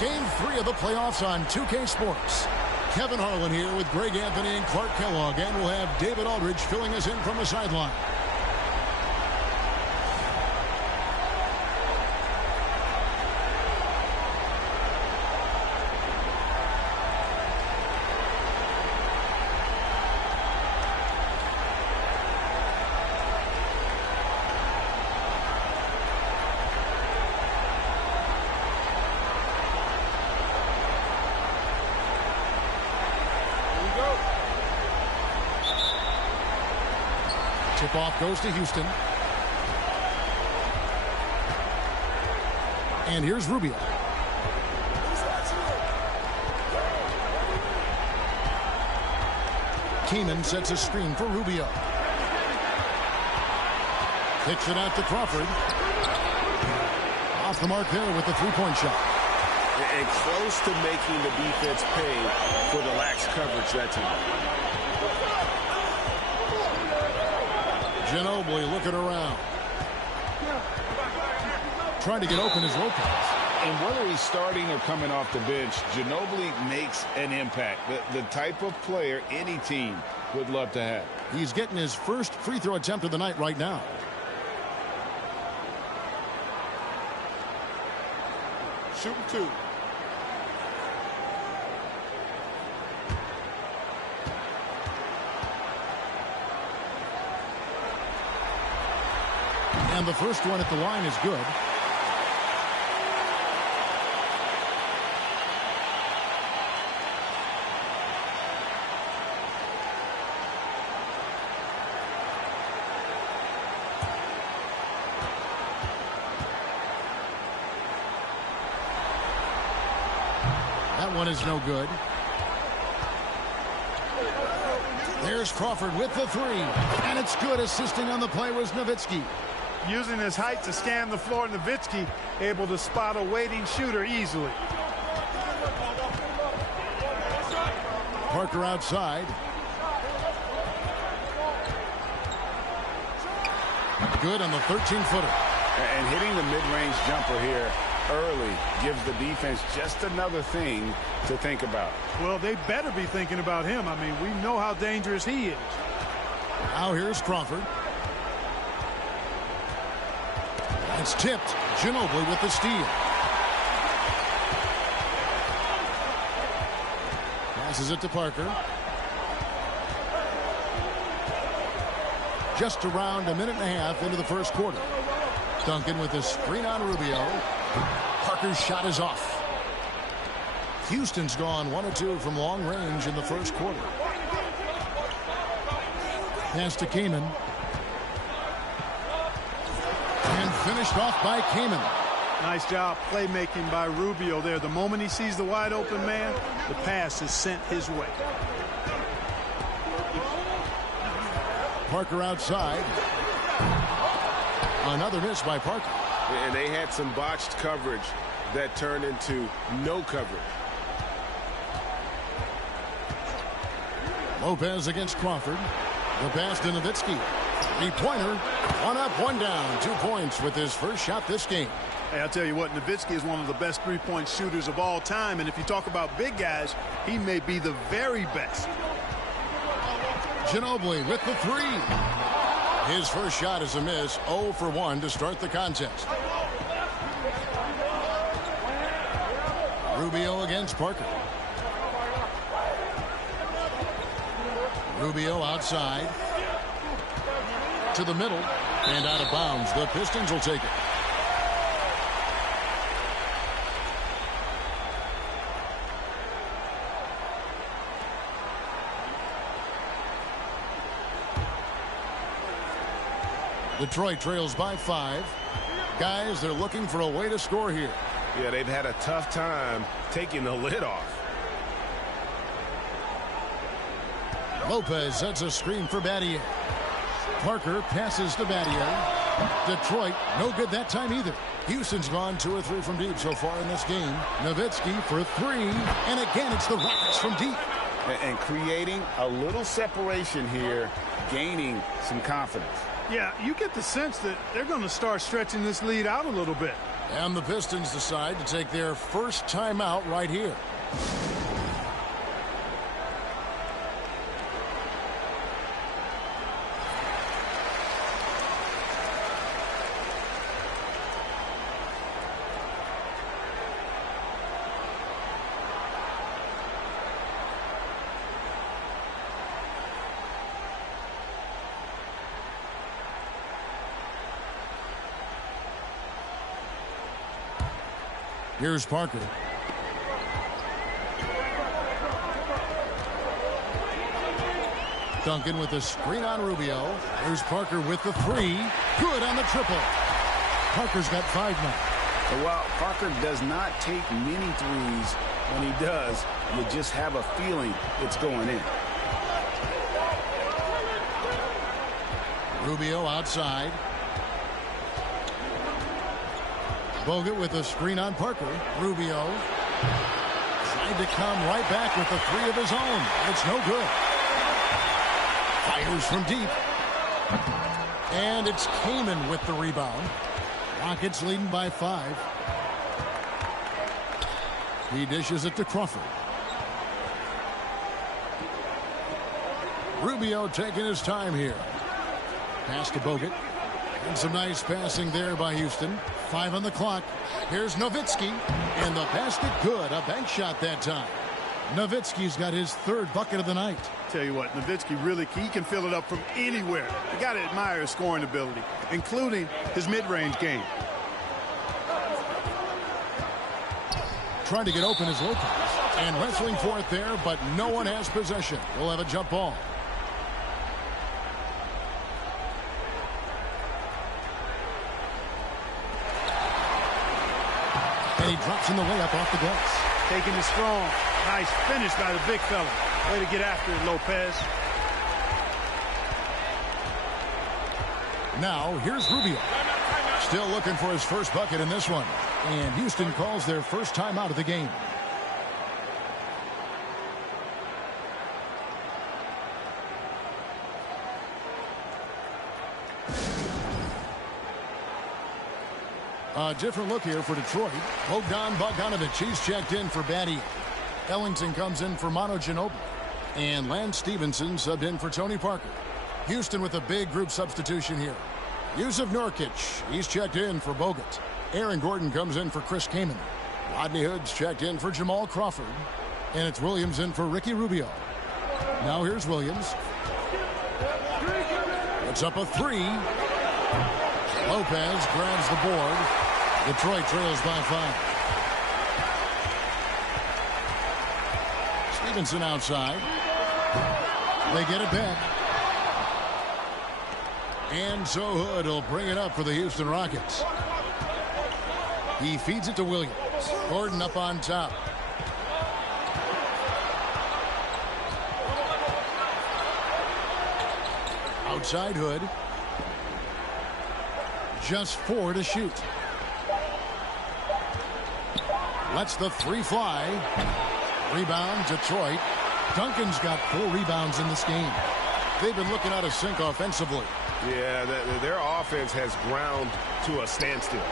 Game 3 of the playoffs on 2K Sports. Kevin Harlan here with Greg Anthony and Clark Kellogg, and we'll have David Aldridge filling us in from the sideline. Tip-off goes to Houston. And here's Rubio. Keenan sets a screen for Rubio. Kicks it out to Crawford. Off the mark there with the three-point shot. And close to making the defense pay for the lax coverage that time. Ginobili looking around. Trying to get open is Lopez. And whether he's starting or coming off the bench, Ginobili makes an impact. The type of player any team would love to have. He's getting his first free throw attempt of the night right now. Shooting two. And the first one at the line is good. That one is no good. There's Crawford with the three. And it's good. Assisting on the play was Nowitzki. Using his height to scan the floor, Nowitzki able to spot a waiting shooter easily. Parker outside. Good on the 13-footer. And hitting the mid-range jumper here early gives the defense just another thing to think about. Well, they better be thinking about him. I mean, we know how dangerous he is. Now here's Crawford. It's tipped. Ginobili with the steal. Passes it to Parker. Just around a minute and a half into the first quarter. Duncan with a screen on Rubio. Parker's shot is off. Houston's gone 1 of 2 from long range in the first quarter. Pass to Kaman. And finished off by Kaman. Nice job playmaking by Rubio there. The moment he sees the wide open man, the pass is sent his way. Parker outside. Another miss by Parker. And they had some botched coverage that turned into no coverage. Lopez against Crawford. The pass to Nowitzki. Three-pointer. 1 up, 1 down. 2 points with his first shot this game. Hey, I'll tell you what, Nowitzki is one of the best three-point shooters of all time. And if you talk about big guys, he may be the very best. Ginobili with the three. His first shot is a miss. 0 for 1 to start the contest. Rubio against Parker. Rubio outside. To the middle. And out of bounds. The Pistons will take it. Detroit trails by 5. Guys, they're looking for a way to score here. Yeah, they've had a tough time taking the lid off. Lopez sets a screen for Battier. Parker passes to Battier. Detroit, no good that time either. Houston's gone 2 or 3 from deep so far in this game. Nowitzki for 3. And again, it's the Rockets from deep. And creating a little separation here, gaining some confidence. Yeah, you get the sense that they're going to start stretching this lead out a little bit. And the Pistons decide to take their first timeout right here. Here's Parker. Duncan with a screen on Rubio. Here's Parker with the three. Good on the triple. Parker's got 5 now. So while Parker does not take many threes, when he does, you just have a feeling it's going in. Rubio outside. Bogut with a screen on Parker. Rubio tried to come right back with the three of his own. It's no good. Fires from deep. And it's Kaman with the rebound. Rockets leading by 5. He dishes it to Crawford. Rubio taking his time here. Pass to Bogut. And some nice passing there by Houston. 5 on the clock. Here's Nowitzki. And the basket good. A bank shot that time. Nowitzki's got his 3rd bucket of the night. Tell you what, Nowitzki really, he can fill it up from anywhere. You got to admire his scoring ability, including his mid-range game. Trying to get open is Lopez. And wrestling for it there, but no one has possession. We'll have a jump ball. And he drops in the layup off the glass. Taking it strong. Nice finish by the big fella. Way to get after it, Lopez. Now, here's Rubio. Still looking for his first bucket in this one. And Houston calls their first timeout of the game. A different look here for Detroit. Bogdan Bogdanovic, he's checked in for Batty. Ellington comes in for Manu Ginobili. And Lance Stevenson subbed in for Tony Parker. Houston with a big group substitution here. Yusuf Nurkic, he's checked in for Bogut. Aaron Gordon comes in for Chris Kaman. Rodney Hood's checked in for Jamal Crawford. And it's Williams in for Ricky Rubio. Now here's Williams. It's up a 3. Lopez grabs the board. Detroit trails by 5. Stevenson outside. They get it back. And so Hood will bring it up for the Houston Rockets. He feeds it to Williams. Gordon up on top. Outside Hood. Just 4 to shoot. Lets the 3 fly. Rebound, Detroit. Duncan's got 4 rebounds in this game. They've been looking out of sync offensively. Yeah, their offense has ground to a standstill.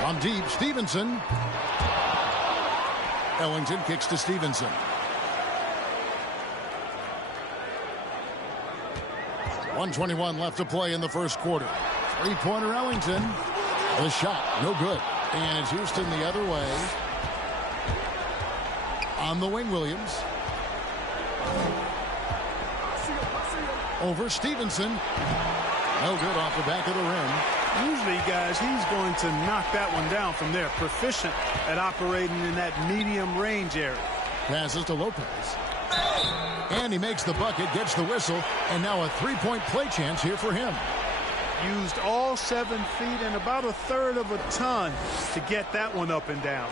From deep, Stevenson. Ellington kicks to Stevenson. .121 left to play in the first quarter. 3-pointer Ellington. The shot, no good. And it's Houston the other way. On the wing, Williams. Over Stevenson. No good off the back of the rim. Usually, guys, he's going to knock that one down from there. Proficient at operating in that medium range area. Passes to Lopez. And he makes the bucket, gets the whistle, and now a 3-point play chance here for him. Used all 7 feet and about 1/3 of a ton to get that one up and down.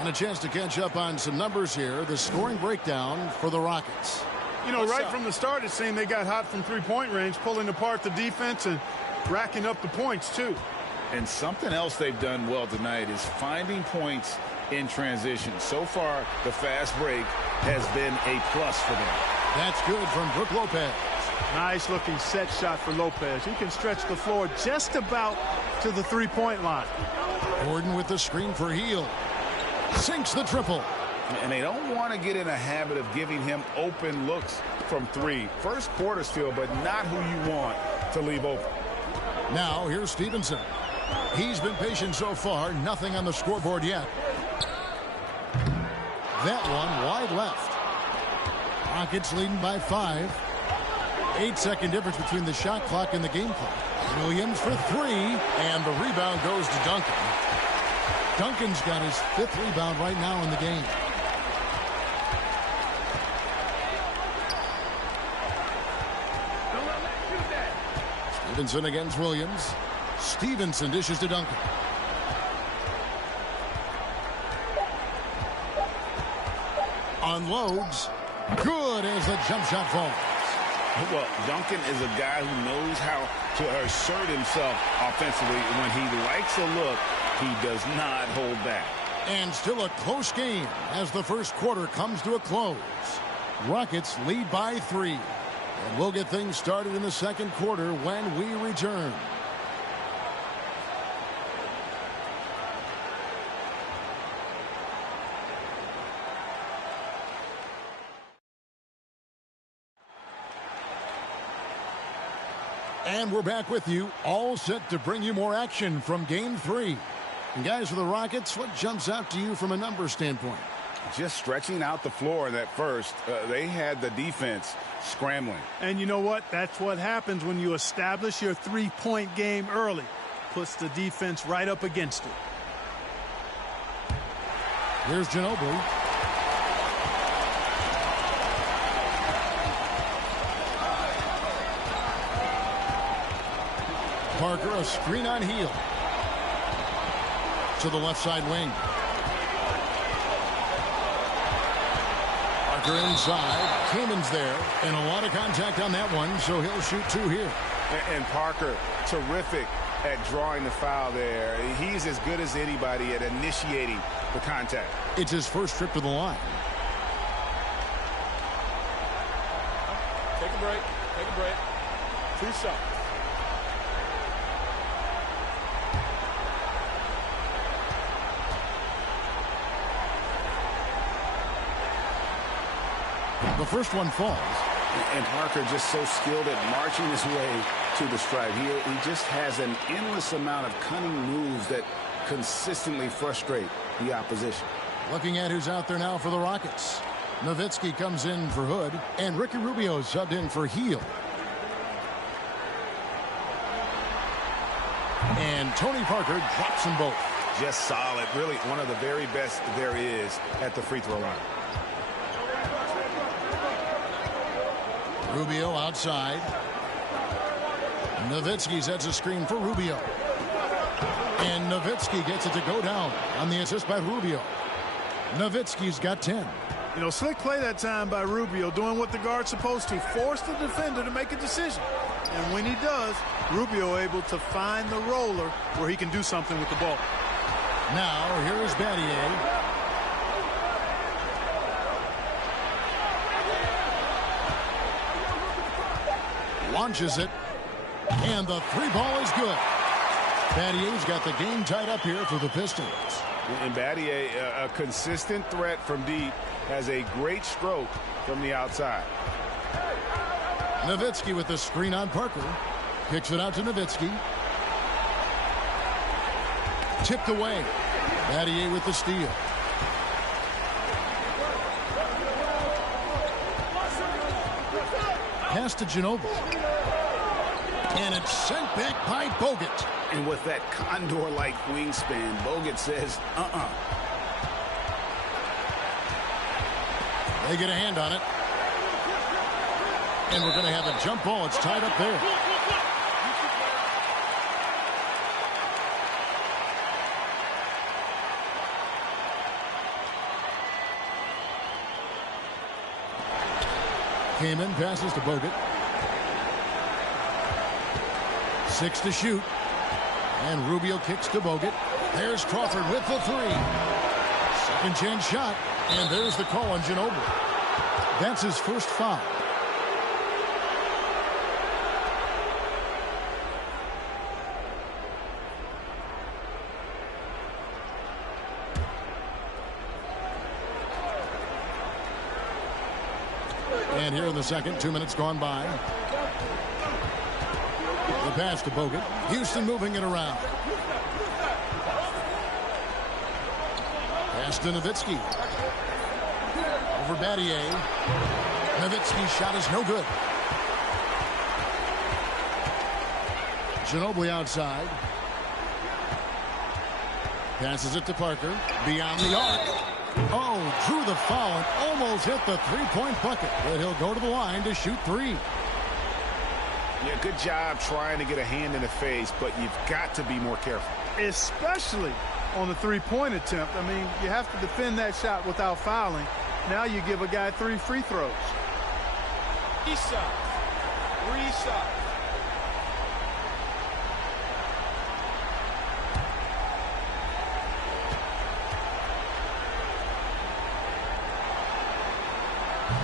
And a chance to catch up on some numbers here. The scoring breakdown for the Rockets. You know, right from the start, it seemed they got hot from 3-point range, pulling apart the defense and racking up the points, too. And something else they've done well tonight is finding points in transition. So far, the fast break has been a plus for them. That's good from Brook Lopez. Nice looking set shot for Lopez. He can stretch the floor just about to the 3-point line. Gordon with the screen for Hield. Sinks the triple. And they don't want to get in a habit of giving him open looks from three. First quarter still, but not who you want to leave open. Now here's Stevenson. He's been patient so far. Nothing on the scoreboard yet. That one wide left. Rockets leading by 5. 8-second difference between the shot clock and the game clock. Williams for 3, and the rebound goes to Duncan. Duncan's got his 5th rebound right now in the game. Stevenson against Williams. Stevenson dishes to Duncan. Unloads. Good as the jump shot falls. Well, Duncan is a guy who knows how to assert himself offensively. When he likes a look, he does not hold back. And still a close game as the first quarter comes to a close. Rockets lead by 3. And we'll get things started in the second quarter when we return. And we're back with you, all set to bring you more action from Game 3. And guys, for the Rockets, what jumps out to you from a number standpoint? Just stretching out the floor in that first. They had the defense scrambling. And you know what? That's what happens when you establish your three-point game early. Puts the defense right up against it. Here's Ginobili. Parker, a screen on Hield. To the left side wing. Parker inside. Kamen's there. And a lot of contact on that one, so he'll shoot 2 here. And Parker, terrific at drawing the foul there. He's as good as anybody at initiating the contact. It's his first trip to the line. Take a break. Take a break. 2 shots. The first one falls. And Parker just so skilled at marching his way to the stripe. He just has an endless amount of cunning moves that consistently frustrate the opposition. Looking at who's out there now for the Rockets. Nowitzki comes in for Hood, and Ricky Rubio subbed in for Hield. And Tony Parker drops them both. Just solid. Really one of the very best there is at the free throw line. Rubio outside. Nowitzki sets a screen for Rubio. And Nowitzki gets it to go down on the assist by Rubio. Nowitzki's got 10. You know, slick play that time by Rubio, doing what the guard's supposed to, force the defender to make a decision. And when he does, Rubio able to find the roller where he can do something with the ball. Now, here is Battier. Launches it, and the 3 ball is good. Battier's got the game tied up here for the Pistons. And Battier, a consistent threat from deep, has a great stroke from the outside. Nowitzki with the screen on Parker. Kicks it out to Nowitzki. Tipped away. Battier with the steal. Pass to Ginobili. And it's sent back by Bogut. And with that condor-like wingspan, Bogut says, They get a hand on it. And we're going to have a jump ball. It's tied up there. Kaman passes to Bogut. 6 to shoot. And Rubio kicks to Bogut. There's Crawford with the 3. Second chance shot. And there's the call on Ginobili. That's his first foul. And here in the second, 2 minutes gone by. The pass to Bogut. Houston moving it around. Pass to Nowitzki. Over Battier. Nowitzki's shot is no good. Ginobili outside. Passes it to Parker. Beyond the arc. Oh, drew the foul and almost hit the three-point bucket. But he'll go to the line to shoot three. Yeah, good job trying to get a hand in the face, but you've got to be more careful. Especially on the three-point attempt. I mean, you have to defend that shot without fouling. Now you give a guy 3 free throws. 3 shots. 3 shots.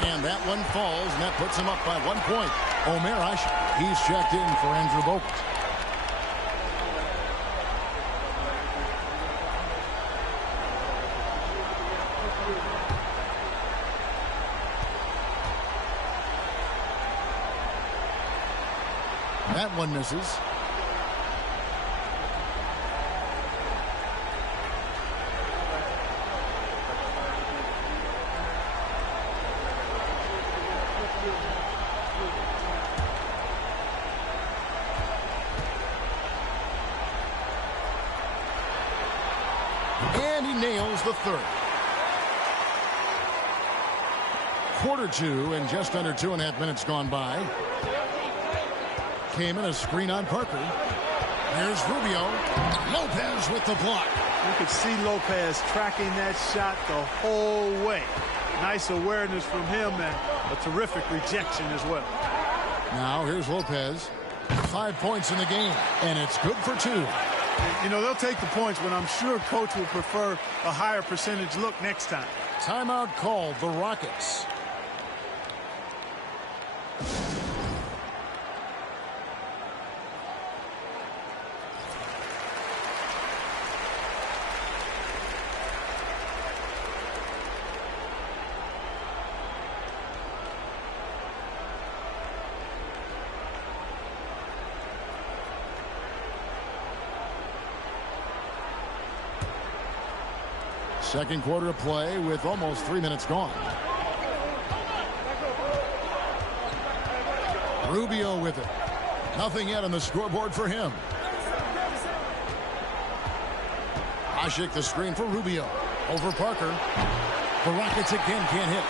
And that one falls, and that puts him up by 1 point. Omer Asher, he's checked in for Andrew Bogut. That one misses. And he nails the third. Quarter 2 and just under 2.5 minutes gone by. Came in a screen on Parker. Here's Rubio. Lopez with the block. You could see Lopez tracking that shot the whole way. Nice awareness from him and a terrific rejection as well. Now here's Lopez. 5 points in the game, and it's good for 2. You know, they'll take the points, but I'm sure coach will prefer a higher percentage look next time. Timeout called, the Rockets. Second quarter of play with almost 3 minutes gone. Rubio with it. Nothing yet on the scoreboard for him. Asik the screen for Rubio. Over Parker. The Rockets again can't hit.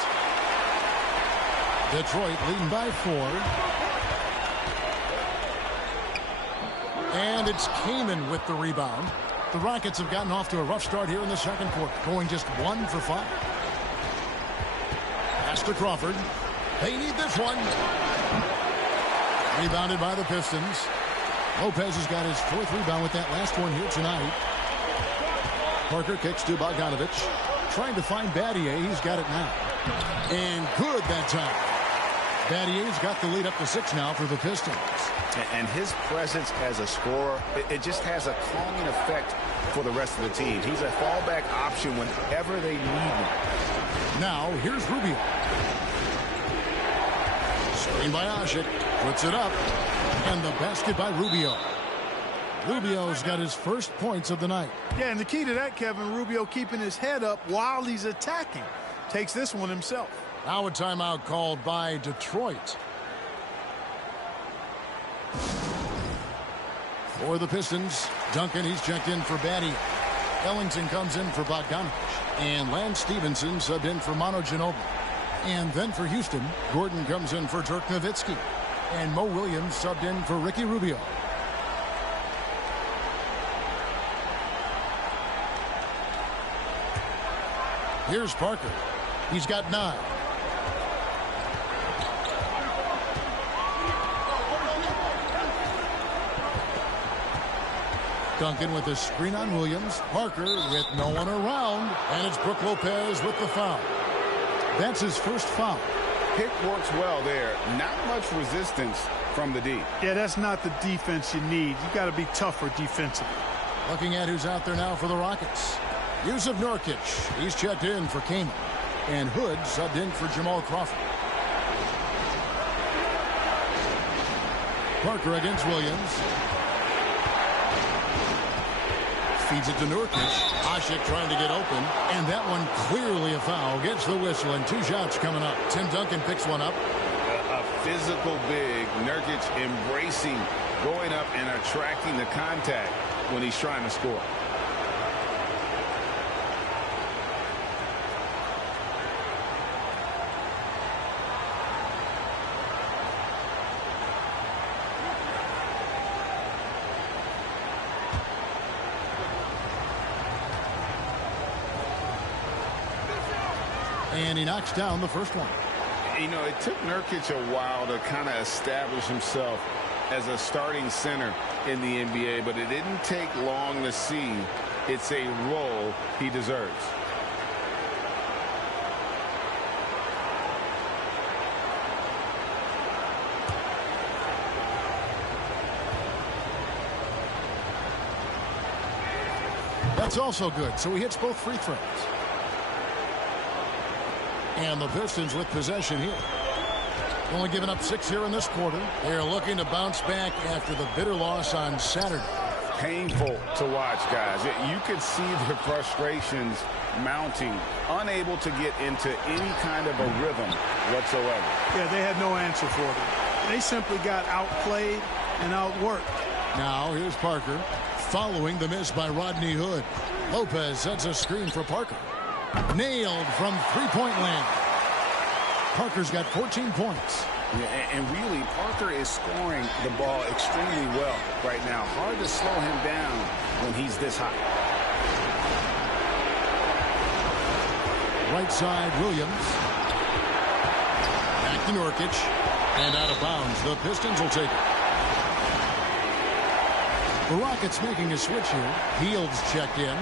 Detroit leading by 4. And it's Kaman with the rebound. The Rockets have gotten off to a rough start here in the second quarter, going just 1 for 5. Pass to Crawford. They need this one. Rebounded by the Pistons. Lopez has got his 4th rebound with that last one here tonight. Parker kicks to Bogdanovic. Trying to find Battier. He's got it now. And good that time. Battier's got the lead up to 6 now for the Pistons. And his presence as a scorer, it just has a calming effect for the rest of the team. He's a fallback option whenever they need him. Now, here's Rubio. Screen by Asik. Puts it up. And the basket by Rubio. Rubio's got his first points of the night. Yeah, and the key to that, Kevin, Rubio keeping his head up while he's attacking. Takes this one himself. Now a timeout called by Detroit. For the Pistons, Duncan, he's checked in for Battier. Ellington comes in for Bogdanovic. And Lance Stevenson subbed in for Manu Ginobili. And then for Houston, Gordon comes in for Dirk Nowitzki. And Mo Williams subbed in for Ricky Rubio. Here's Parker. He's got 9. Duncan with the screen on Williams. Parker with no one around. And it's Brook Lopez with the foul. That's his first foul. Pick works well there. Not much resistance from the D. Yeah, that's not the defense you need. You got to be tougher defensively. Looking at who's out there now for the Rockets. Yusuf Nurkic. He's checked in for Kaman. And Hood subbed in for Jamal Crawford. Parker against Williams. Feeds it to Nurkic. Hasek trying to get open. And that one clearly a foul. Gets the whistle and 2 shots coming up. Tim Duncan picks one up. A physical big. Nurkic embracing, going up and attracting the contact when he's trying to score. And he knocks down the first one. You know, it took Nurkic a while to kind of establish himself as a starting center in the NBA, but it didn't take long to see it's a role he deserves. That's also good. So he hits both free throws. And the Pistons with possession here. Only giving up 6 here in this quarter. They're looking to bounce back after the bitter loss on Saturday. Painful to watch, guys. You could see the frustrations mounting, unable to get into any kind of a rhythm whatsoever. Yeah, they had no answer for them. They simply got outplayed and outworked. Now here's Parker following the miss by Rodney Hood. Lopez sets a screen for Parker. Nailed from three-point land. Parker's got 14 points. Yeah, and really, Parker is scoring the ball extremely well right now. Hard to slow him down when he's this hot. Right side, Williams. Back to Nurkic. And out of bounds. The Pistons will take it. The Rockets making a switch here. Fields checked in.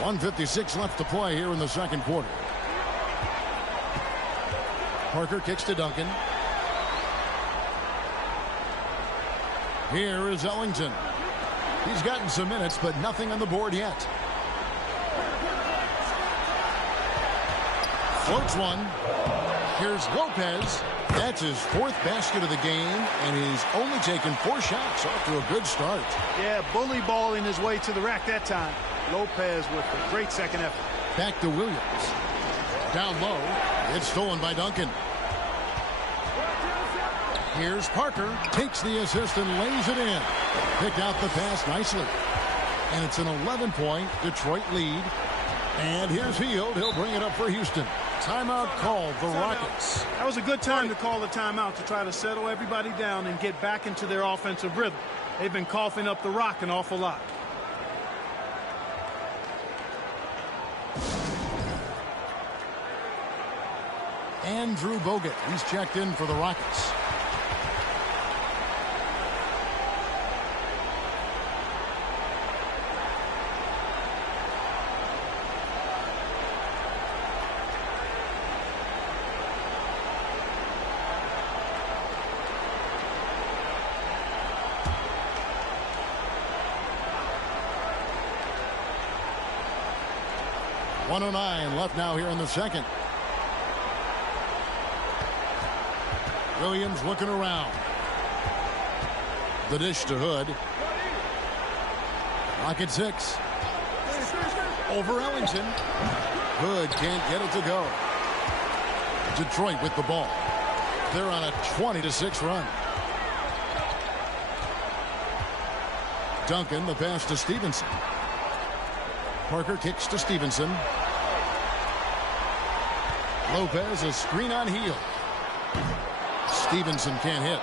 .156 left to play here in the second quarter. Parker kicks to Duncan. Here is Ellington. He's gotten some minutes, but nothing on the board yet. Floats one. Here's Lopez. That's his 4th basket of the game, and he's only taken 4 shots. Off to a good start. Yeah, bully balling his way to the rack that time. Lopez with a great second effort. Back to Williams. Down low. It's stolen by Duncan. Here's Parker. Takes the assist and lays it in. Picked out the pass nicely. And it's an 11-point Detroit lead. And here's Hield. He'll bring it up for Houston. Timeout called the Rockets. That was a good time to call the timeout to try to settle everybody down and get back into their offensive rhythm. They've been coughing up the rock an awful lot. Andrew Bogut. He's checked in for the Rockets. .109 left now here in the second. Williams looking around. The dish to Hood. Rocket 6. Over Ellington. Hood can't get it to go. Detroit with the ball. They're on a 20-6 run. Duncan, the pass to Stevenson. Parker kicks to Stevenson. Lopez, a screen on Hield. Stevenson can't hit.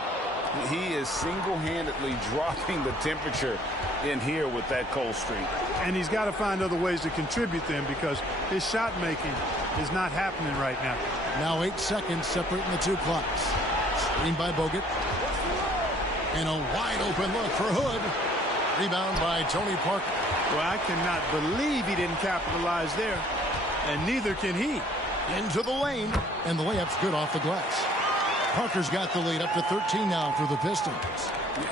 He is single-handedly dropping the temperature in here with that cold streak. And he's got to find other ways to contribute them because his shot making is not happening right now. Now 8 seconds separating the two clocks. Screen by Bogut. And a wide open look for Hood. Rebound by Tony Parker. Well, I cannot believe he didn't capitalize there. And neither can he. Into the lane. And the layup's good off the glass. Parker's got the lead up to 13 now for the Pistons.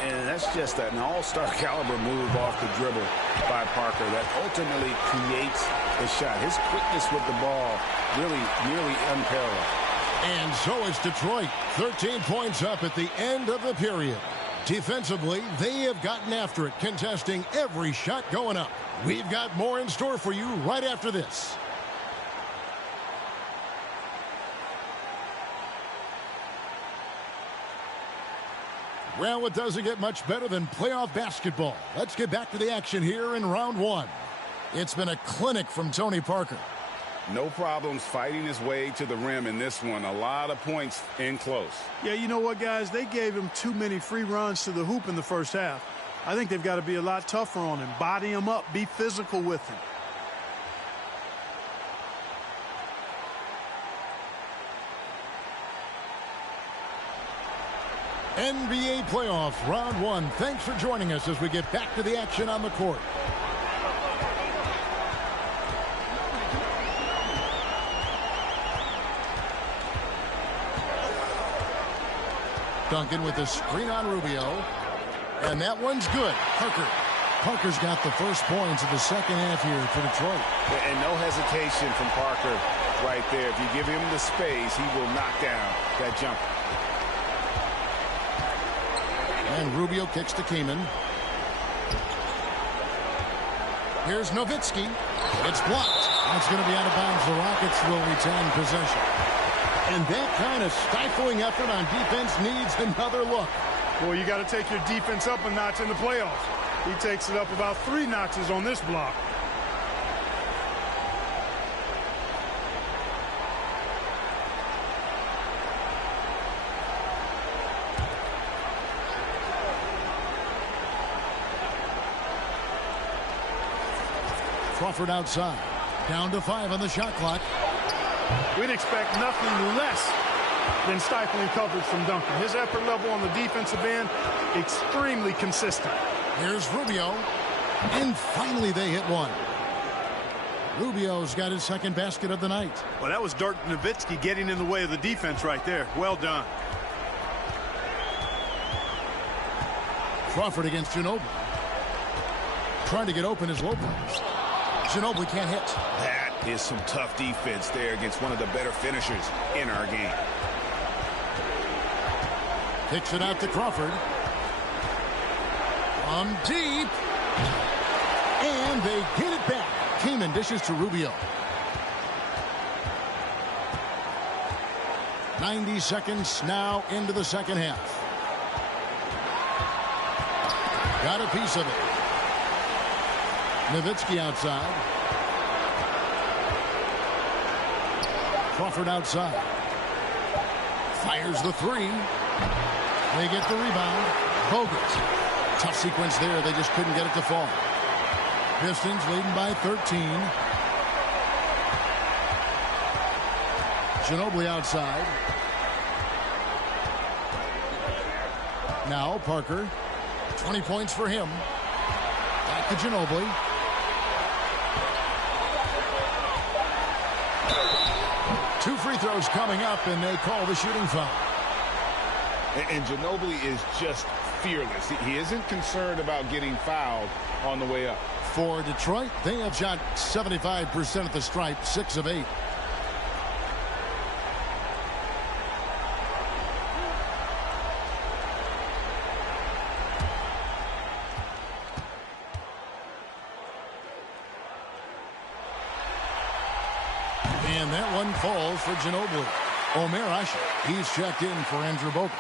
And that's just an all-star caliber move off the dribble by Parker that ultimately creates the shot. His quickness with the ball really nearly unparalleled. And so it's Detroit, 13 points up at the end of the period. Defensively, they have gotten after it, contesting every shot going up. We've got more in store for you right after this. Well, it doesn't get much better than playoff basketball. Let's get back to the action here in round one. It's been a clinic from Tony Parker. No problems fighting his way to the rim in this one. A lot of points in close. Yeah, you know what, guys? They gave him too many free runs to the hoop in the first half. I think they've got to be a lot tougher on him. Body him up. Be physical with him. NBA playoff round one. Thanks for joining us as we get back to the action on the court. Duncan with the screen on Rubio. And that one's good. Parker's got the first points of the second half here for Detroit. And no hesitation from Parker right there. If you give him the space, he will knock down that jumper. And Rubio kicks to Kaman. Here's Nowitzki. It's blocked. That's going to be out of bounds. The Rockets will retain possession. And that kind of stifling effort on defense needs another look. Well, you got to take your defense up a notch in the playoffs. He takes it up about 3 notches on this block. Crawford outside. Down to 5 on the shot clock. We'd expect nothing less than stifling coverage from Duncan. His effort level on the defensive end, extremely consistent. Here's Rubio. And finally they hit one. Rubio's got his second basket of the night. Well, that was Dirk Nowitzki getting in the way of the defense right there. Well done. Crawford against Ginobili. Trying to get open is Lopez. Ginobili can't hit. That is some tough defense there against one of the better finishers in our game. Kicks it out to Crawford. From deep. And they get it back. Kaman dishes to Rubio. 90 seconds now into the second half. Got a piece of it. Nowitzki outside. Crawford outside. Fires the 3. They get the rebound. Bogut. Tough sequence there. They just couldn't get it to fall. Pistons leading by 13. Ginobili outside. Now Parker. 20 points for him. Back to Ginobili. Two free throws coming up, and they call the shooting foul. And Ginobili is just fearless. He isn't concerned about getting fouled on the way up. For Detroit, they have shot 75% at the stripe, 6 of 8. And that one falls for Ginobili. Omer Asher, he's checked in for Andrew Bogut.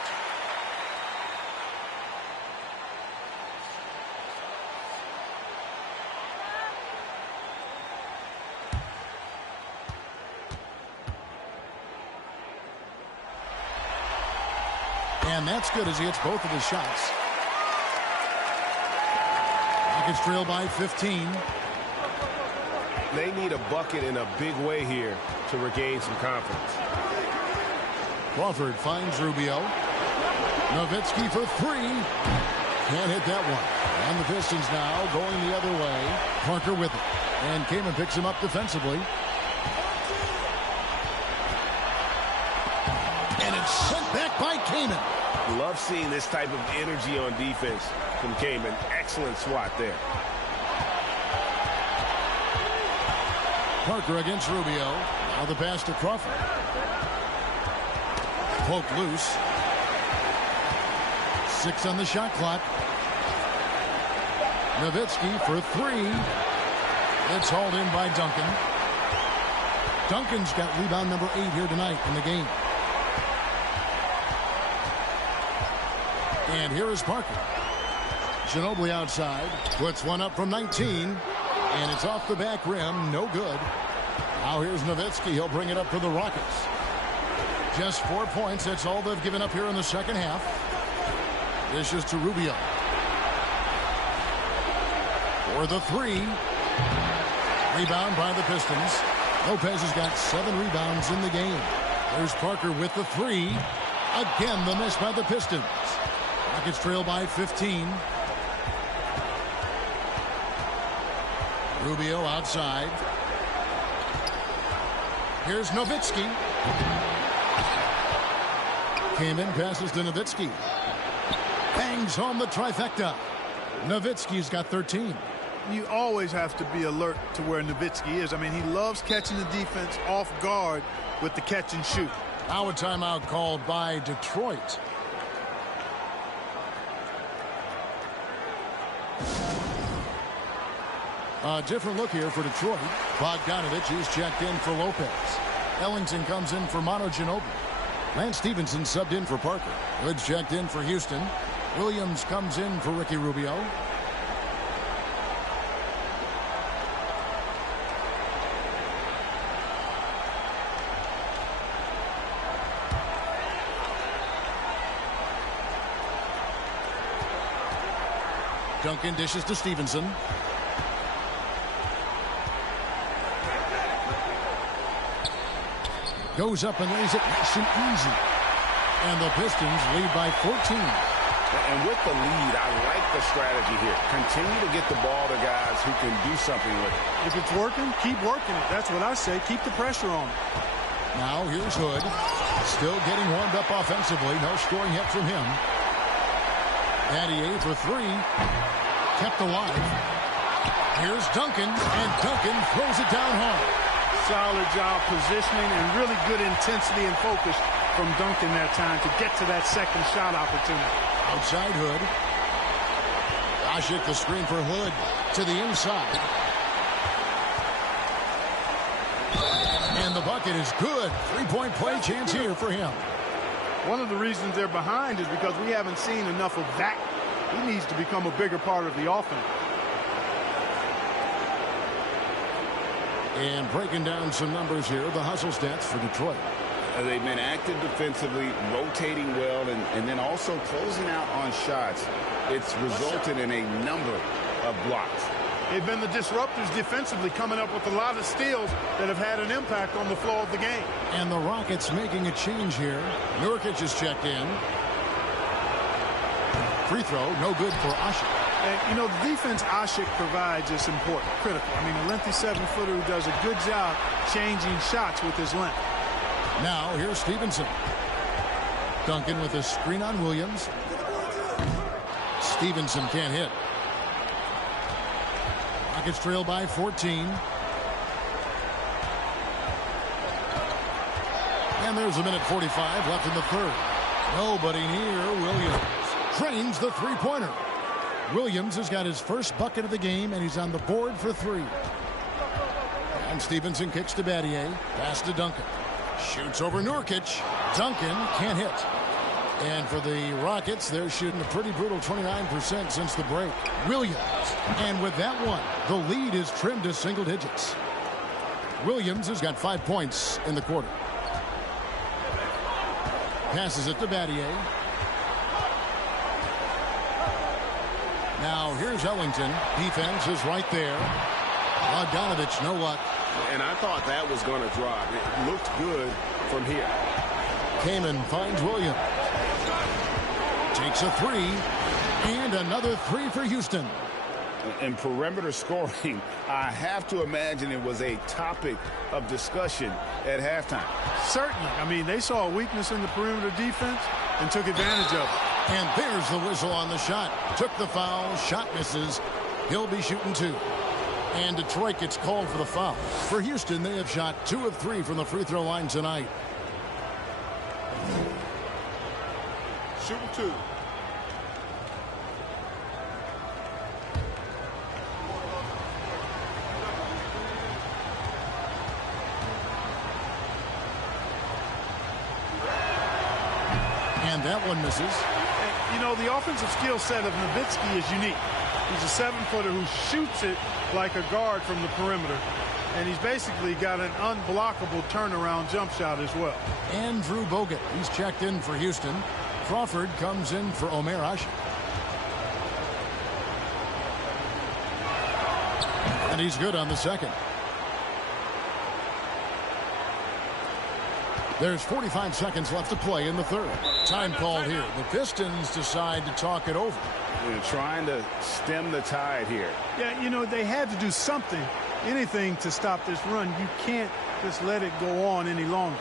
And that's good as he hits both of his shots. Rockets trail by 15. They need a bucket in a big way here to regain some confidence. Crawford finds Rubio. Nowitzki for 3. Can't hit that one. And the Pistons now going the other way. Parker with it. And Kaman picks him up defensively. And it's sent back by Kamen. Love seeing this type of energy on defense from Kamen. Excellent swat there. Parker against Rubio. Now the pass to Crawford. Poked loose. 6 on the shot clock. Nowitzki for 3. It's hauled in by Duncan. Duncan's got rebound number 8 here tonight in the game. And here is Parker. Ginobili outside. Puts one up from 19. And it's off the back rim. No good. Now here's Nowitzki. He'll bring it up for the Rockets. Just 4 points. That's all they've given up here in the second half. This is to Rubio. For the 3. Rebound by the Pistons. Lopez has got 7 rebounds in the game. There's Parker with the 3. Again, the miss by the Pistons. Rockets trail by 15. Rubio outside. Here's Nowitzki. Kamen passes to Nowitzki. Bangs home the trifecta. Nowitzki's got 13. You always have to be alert to where Nowitzki is. I mean, he loves catching the defense off guard with the catch and shoot. Now a timeout called by Detroit. A different look here for Detroit. Bogdanovich is checked in for Lopez. Ellington comes in for Mono Ginobili. Lance Stevenson subbed in for Parker. Woods checked in for Houston. Williams comes in for Ricky Rubio. Duncan dishes to Stevenson. Goes up and lays it nice and easy. And the Pistons lead by 14. And with the lead, I like the strategy here. Continue to get the ball to guys who can do something with it. If it's working, keep working it. That's what I say. Keep the pressure on. Now here's Hood. Still getting warmed up offensively. No scoring yet from him. Battier for 3. Kept alive. Here's Duncan. And Duncan throws it down hard. Solid job positioning and really good intensity and focus from Duncan that time to get to that second shot opportunity. Outside Hood. Asik the screen for Hood to the inside. And the bucket is good. 3-point play chance here for him. One of the reasons they're behind is because we haven't seen enough of that. He needs to become a bigger part of the offense. And breaking down some numbers here, the hustle stats for Detroit. They've been active defensively, rotating well, and then also closing out on shots. It's resulted in a number of blocks. They've been the disruptors defensively, coming up with a lot of steals that have had an impact on the flow of the game. And the Rockets making a change here. Nurkic is checked in. Free throw, no good for Asik. And, you know, the defense Asik provides is important, critical. I mean, a lengthy 7-footer who does a good job changing shots with his length. Now, here's Stevenson. Duncan with a screen on Williams. Stevenson can't hit. Rockets trail by 14. And there's a minute 45 left in the third. Nobody near Williams. Drains the three-pointer. Williams has got his first bucket of the game, and he's on the board for 3. And Stevenson kicks to Battier. Pass to Duncan. Shoots over Nurkic. Duncan can't hit. And for the Rockets, they're shooting a pretty brutal 29% since the break. Williams. And with that one, the lead is trimmed to single digits. Williams has got 5 points in the quarter. Passes it to Battier. Now here's Ellington. Defense is right there. Bogdanovich, no luck. And I thought that was going to drop. It looked good from here. Kamen finds Williams. Takes a 3. And another 3 for Houston. In perimeter scoring, I have to imagine it was a topic of discussion at halftime. Certainly. I mean, they saw a weakness in the perimeter defense. and took advantage of it. And there's the whistle on the shot. Took the foul. Shot misses. He'll be shooting 2. And Detroit gets called for the foul. For Houston, they have shot 2 of 3 from the free throw line tonight. Shooting 2. And that one misses. You know, the offensive skill set of Nowitzki is unique. He's a 7-footer who shoots it like a guard from the perimeter. And he's basically got an unblockable turnaround jump shot as well. Andrew Bogut, he's checked in for Houston. Crawford comes in for Omer Ashe. And he's good on the second. There's 45 seconds left to play in the third. Time called here. The Pistons decide to talk it over. They're trying to stem the tide here. Yeah, you know, they had to do something, anything to stop this run. You can't just let it go on any longer.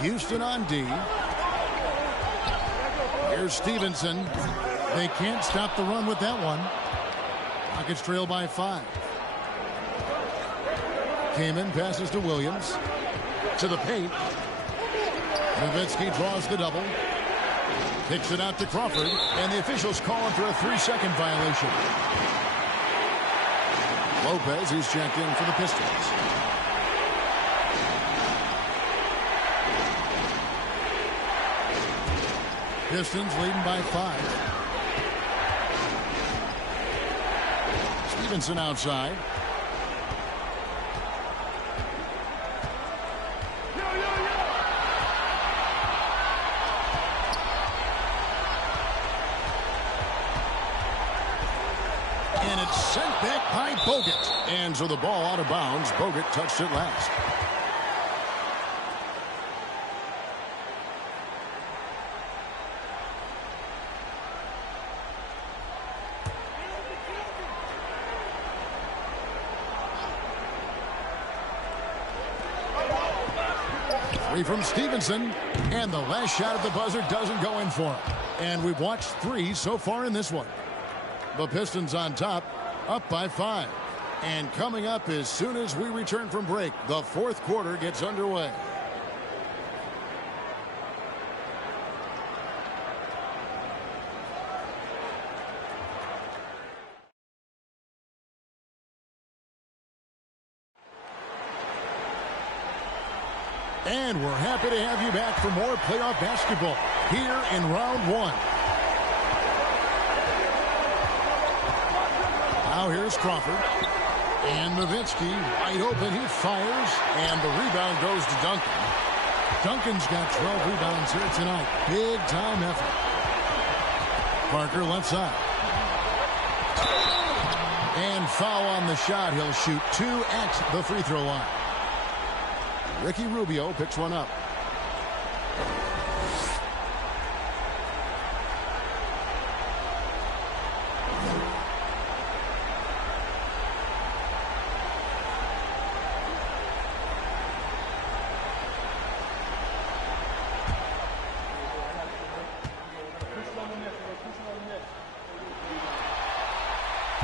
Houston on D. Here's Stevenson. They can't stop the run with that one. Rockets trail by 5. Kaman passes to Williams. To the paint. Nowitzki draws the double. Kicks it out to Crawford. And the officials call him for a 3-second violation. Lopez is checked in for the Pistons. Pistons leading by 5. Stevenson outside. And it's sent back by Bogut. And so the ball out of bounds. Bogut touched it last. From Stevenson, and the last shot at the buzzer doesn't go in for him. And we've watched 3 so far in this one. The Pistons on top, up by 5. And coming up as soon as we return from break, the fourth quarter gets underway. And we're happy to have you back for more playoff basketball here in round 1. Now here's Crawford. And Nowitzki wide open. He fires. And the rebound goes to Duncan. Duncan's got 12 rebounds here tonight. Big time effort. Parker left side. And foul on the shot. He'll shoot 2 at the free throw line. Ricky Rubio picks one up.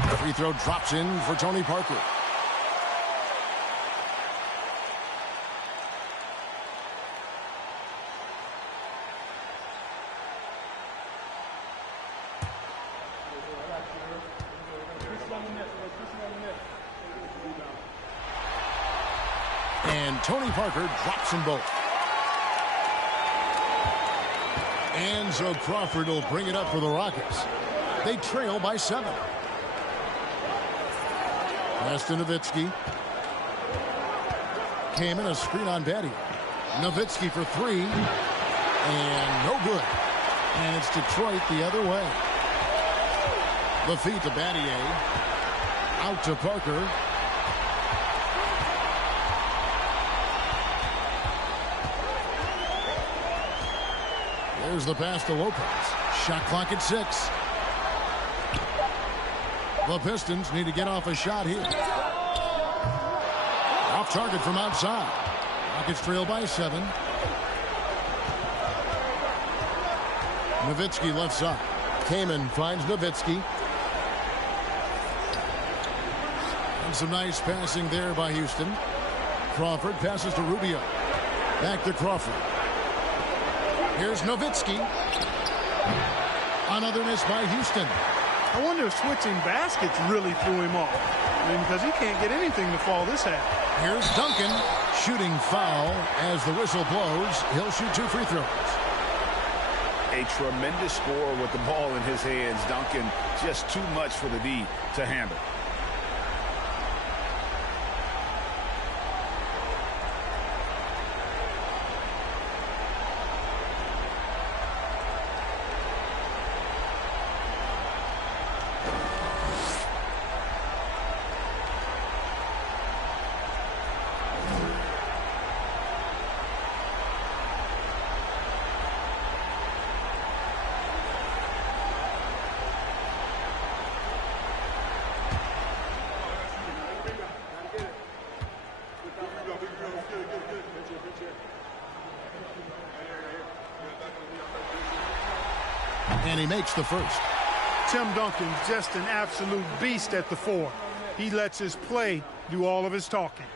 The free throw drops in for Tony Parker. And Tony Parker drops them both. And so Crawford will bring it up for the Rockets. They trail by 7. Pass to Nowitzki. Came in a screen on Battier. Nowitzki for 3. And no good. And it's Detroit the other way. The feed to Battier. Out to Parker. There's the pass to Lopez. Shot clock at 6. The Pistons need to get off a shot here. Off target from outside. Rockets trail by 7. Nowitzki left side. Kaman finds Nowitzki. And some nice passing there by Houston. Crawford passes to Rubio. Back to Crawford. Here's Nowitzki. Another miss by Houston. I wonder if switching baskets really threw him off. I mean, because he can't get anything to fall this half. Here's Duncan. Shooting foul as the whistle blows. He'll shoot 2 free throws. A tremendous score with the ball in his hands. Duncan just too much for the D to handle. And he makes the first. Tim Duncan, just an absolute beast at the 4. He lets his play do all of his talking.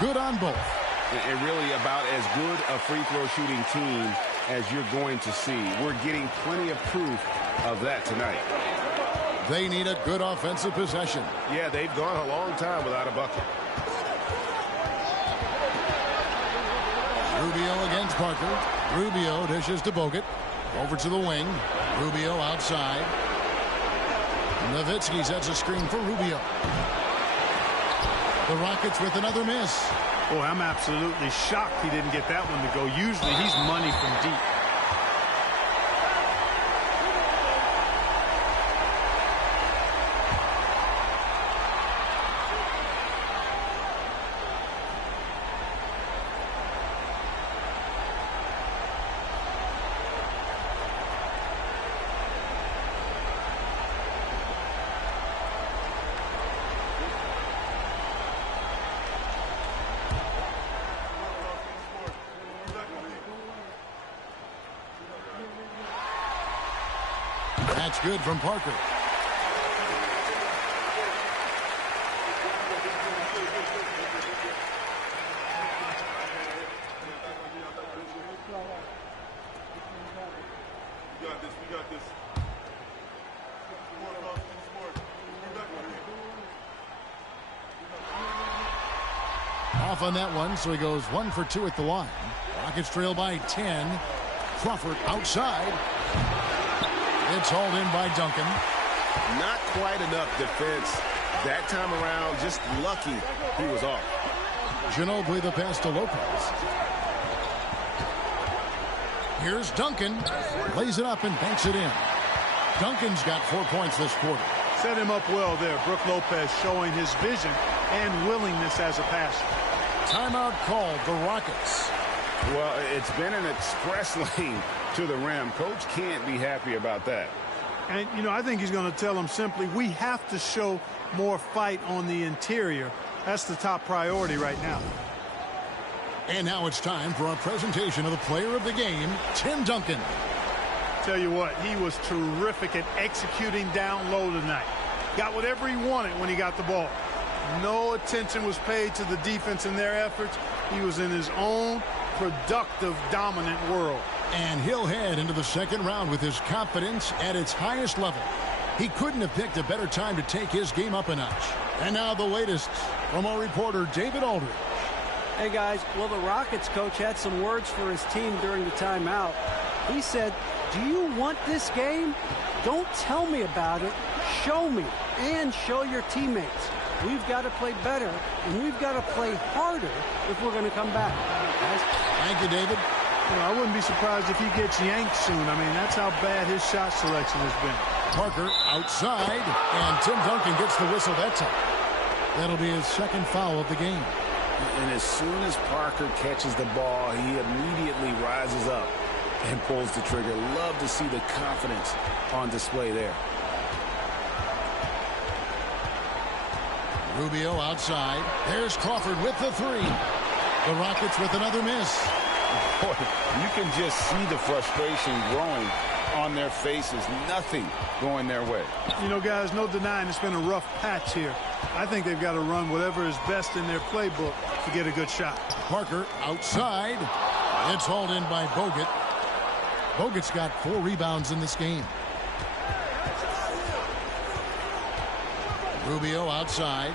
Good on both. And really about as good a free throw shooting team as you're going to see. We're getting plenty of proof of that tonight. They need a good offensive possession. Yeah, they've gone a long time without a bucket. Rubio against Parker. Rubio dishes to Bogut. Over to the wing. Rubio outside. Nowitzki sets a screen for Rubio. The Rockets with another miss. Boy, I'm absolutely shocked he didn't get that one to go. Usually he's money from deep. That's good from Parker. We got this. Off on that one, so he goes 1 for 2 at the line. Rockets trail by 10. Crawford outside. It's hauled in by Duncan. Not quite enough defense that time around. Just lucky he was off. Ginobili the pass to Lopez. Here's Duncan. Lays it up and banks it in. Duncan's got 4 points this quarter. Set him up well there. Brook Lopez showing his vision and willingness as a passer. Timeout called the Rockets. Well, it's been an express lane to the rim. Coach can't be happy about that. And, you know, I think he's going to tell them simply, we have to show more fight on the interior. That's the top priority right now. And now it's time for our presentation of the player of the game, Tim Duncan. Tell you what, he was terrific at executing down low tonight. Got whatever he wanted when he got the ball. No attention was paid to the defense in their efforts. He was in his own productive, dominant world. And he'll head into the second round with his confidence at its highest level. He couldn't have picked a better time to take his game up a notch. And now the latest from our reporter, David Aldridge. Hey, guys. Well, the Rockets coach had some words for his team during the timeout. He said, "Do you want this game? Don't tell me about it. Show me and show your teammates. We've got to play better, and we've got to play harder if we're going to come back." Guys. Thank you, David. You know, I wouldn't be surprised if he gets yanked soon. I mean, that's how bad his shot selection has been. Parker outside, and Tim Duncan gets the whistle that time. That'll be his second foul of the game. And as soon as Parker catches the ball, he immediately rises up and pulls the trigger. Love to see the confidence on display there. Rubio outside. There's Crawford with the three. The Rockets with another miss. Boy, you can just see the frustration growing on their faces. Nothing going their way. You know, guys, no denying it's been a rough patch here. I think they've got to run whatever is best in their playbook to get a good shot. Parker outside. It's hauled in by Bogut. Bogut's got 4 rebounds in this game. Rubio outside.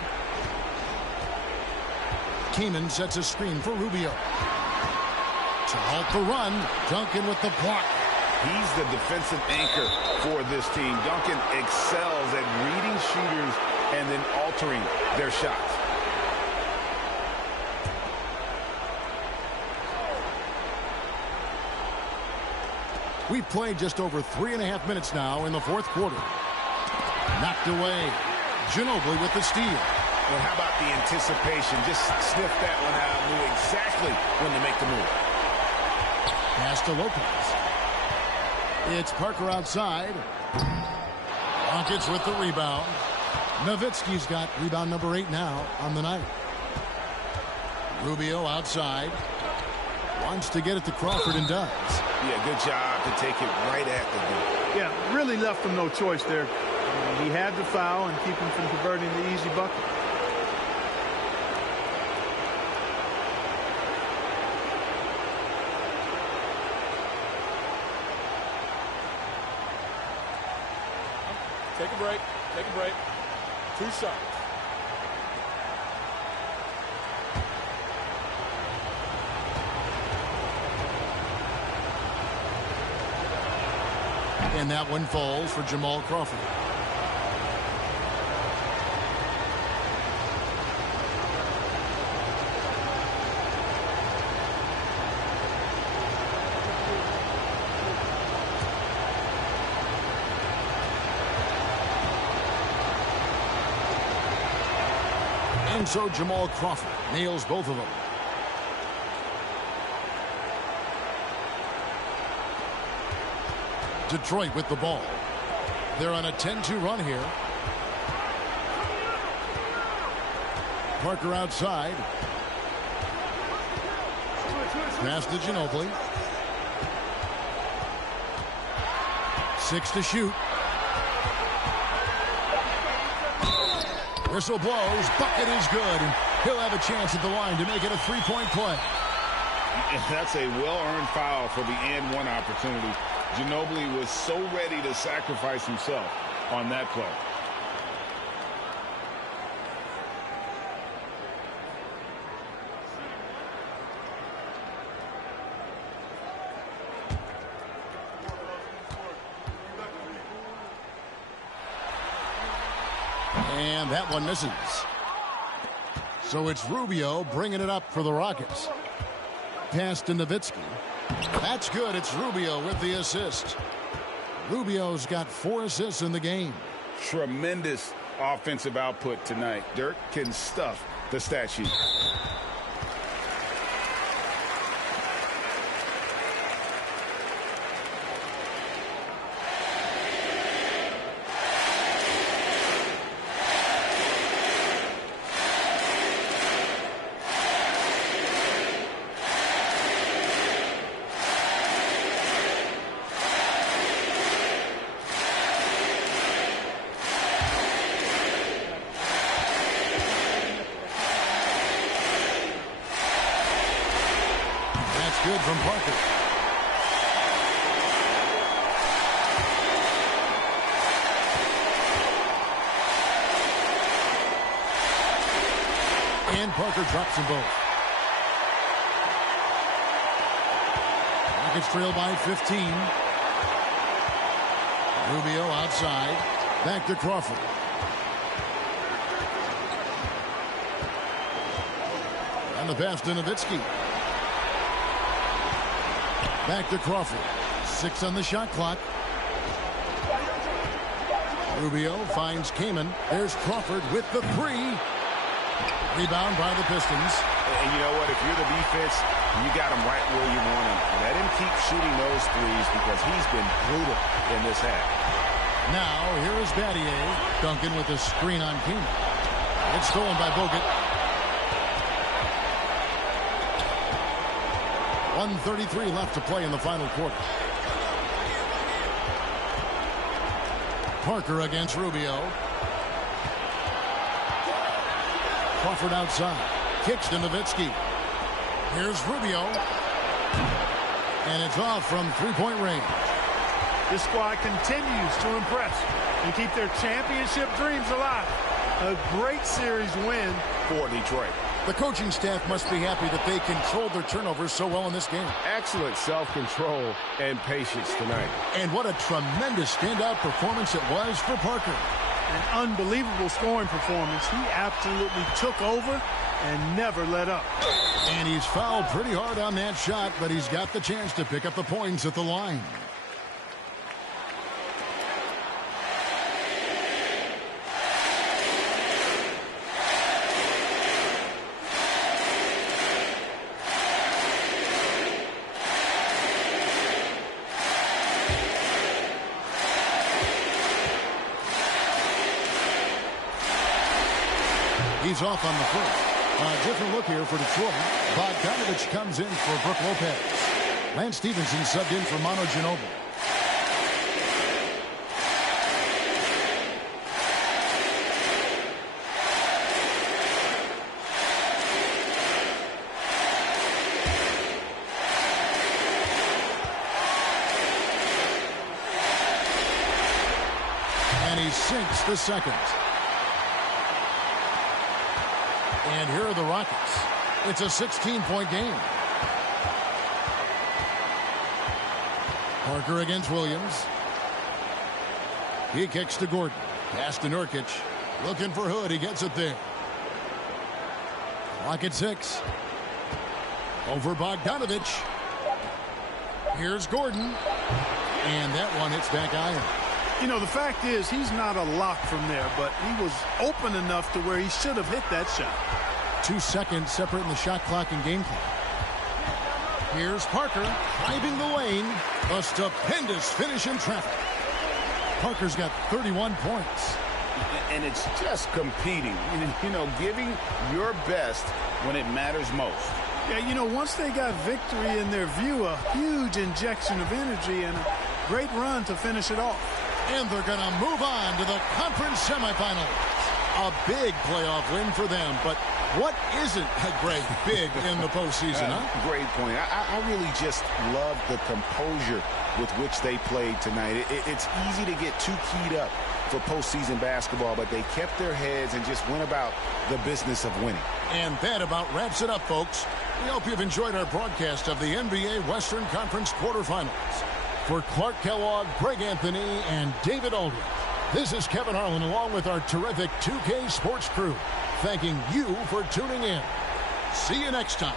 Keenan sets a screen for Rubio. To halt the run, Duncan with the block. He's the defensive anchor for this team. Duncan excels at reading shooters and then altering their shots. We've played just over 3.5 minutes now in the fourth quarter. Knocked away. Ginobili with the steal. Well, how about the anticipation? Just sniff that one out, knew exactly when to make the move. Pass to Lopez. It's Parker outside. Rockets with the rebound. Nowitzki's got rebound number 8 now on the night. Rubio outside. Wants to get it to Crawford and does. Yeah, good job to take it right at the goal. Yeah, really left him no choice there. He had to foul and keep him from converting the easy bucket. Take a break. Take a break. 2 shots. And that one falls for Jamal Crawford. And so Jamal Crawford nails both of them. Detroit with the ball. They're on a 10-2 run here. Parker outside. Pass to Ginobili. 6 to shoot. Whistle blows. Bucket is good. And he'll have a chance at the line to make it a 3-point play. And that's a well-earned foul for the and one opportunity. Ginobili was so ready to sacrifice himself on that play. And that one misses. So it's Rubio bringing it up for the Rockets. Pass to Nowitzki. That's good. It's Rubio with the assist. Rubio's got 4 assists in the game. Tremendous offensive output tonight. Dirk can stuff the stat sheet. good from Parker. And Parker drops them both. Rockets trail by 15. Rubio outside. Back to Crawford. And the pass to Nowitzki. Back to Crawford. 6 on the shot clock. Rubio finds Kaman. There's Crawford with the 3. Rebound by the Pistons. And you know what? If you're the defense, you got him right where you want him. Let him keep shooting those threes because he's been brutal in this half. Now, here is Battier. Duncan with a screen on Kaman. It's stolen by Bogut. 1:33 left to play in the final quarter. Parker against Rubio. Crawford outside. Kicks to Nowitzki. Here's Rubio. And it's off from three-point range. This squad continues to impress and keep their championship dreams alive. A great series win For Detroit. The coaching staff must be happy that they controlled their turnovers so well in this game. Excellent self-control and patience tonight. And what a tremendous standout performance it was for Parker. An unbelievable scoring performance. He absolutely took over and never let up. And he's fouled pretty hard on that shot, but he's got the chance to pick up the points at the line. He's off on the first. A different look here for Detroit. Bogdanovich comes in for Brook Lopez. Lance Stevenson subbed in for Manu Ginobili. And he sinks the second. And here are the Rockets. It's a 16-point game. Parker against Williams. He kicks to Gordon. Pass to Nurkic. Looking for Hood. He gets it there. Rocket 6. Over Bogdanovich. Here's Gordon. And that one hits back iron. You know, the fact is he's not a lock from there, but he was open enough to where he should have hit that shot. 2 seconds separating the shot clock and game clock. Here's Parker driving the lane. A stupendous finish in traffic. Parker's got 31 points. And it's just competing. You know, giving your best when it matters most. Yeah, you know, once they got victory in their view, a huge injection of energy and a great run to finish it off. And they're going to move on to the conference semifinals. A big playoff win for them, but what isn't a great big in the postseason, huh? Great point. I really just love the composure with which they played tonight. It's easy to get too keyed up for postseason basketball, but they kept their heads and just went about the business of winning. And that about wraps it up, folks. We hope you've enjoyed our broadcast of the NBA Western Conference quarterfinals. For Clark Kellogg, Greg Anthony, and David Aldridge, this is Kevin Harlan along with our terrific 2K Sports crew, thanking you for tuning in. See you next time.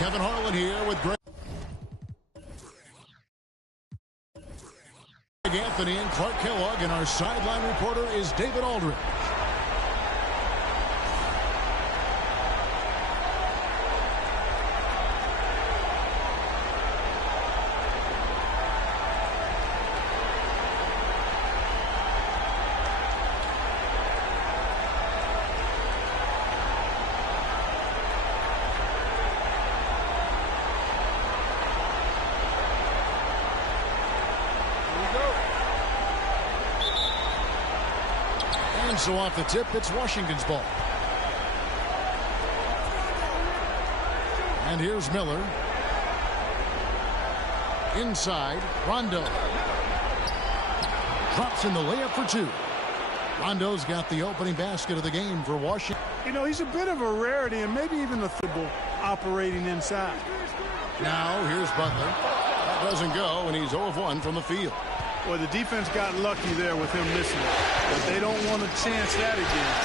Kevin Harlan here with Greg Anthony and Clark Kellogg, and our sideline reporter is David Aldridge. So off the tip, it's Washington's ball. And here's Miller. Inside, Rondo. Drops in the layup for two. Rondo's got the opening basket of the game for Washington. You know, he's a bit of a rarity and maybe even a football operating inside. Now, here's Butler. That doesn't go, and he's 0 of 1 from the field. Boy, the defense got lucky there with him missing it. But they don't want to chance that again.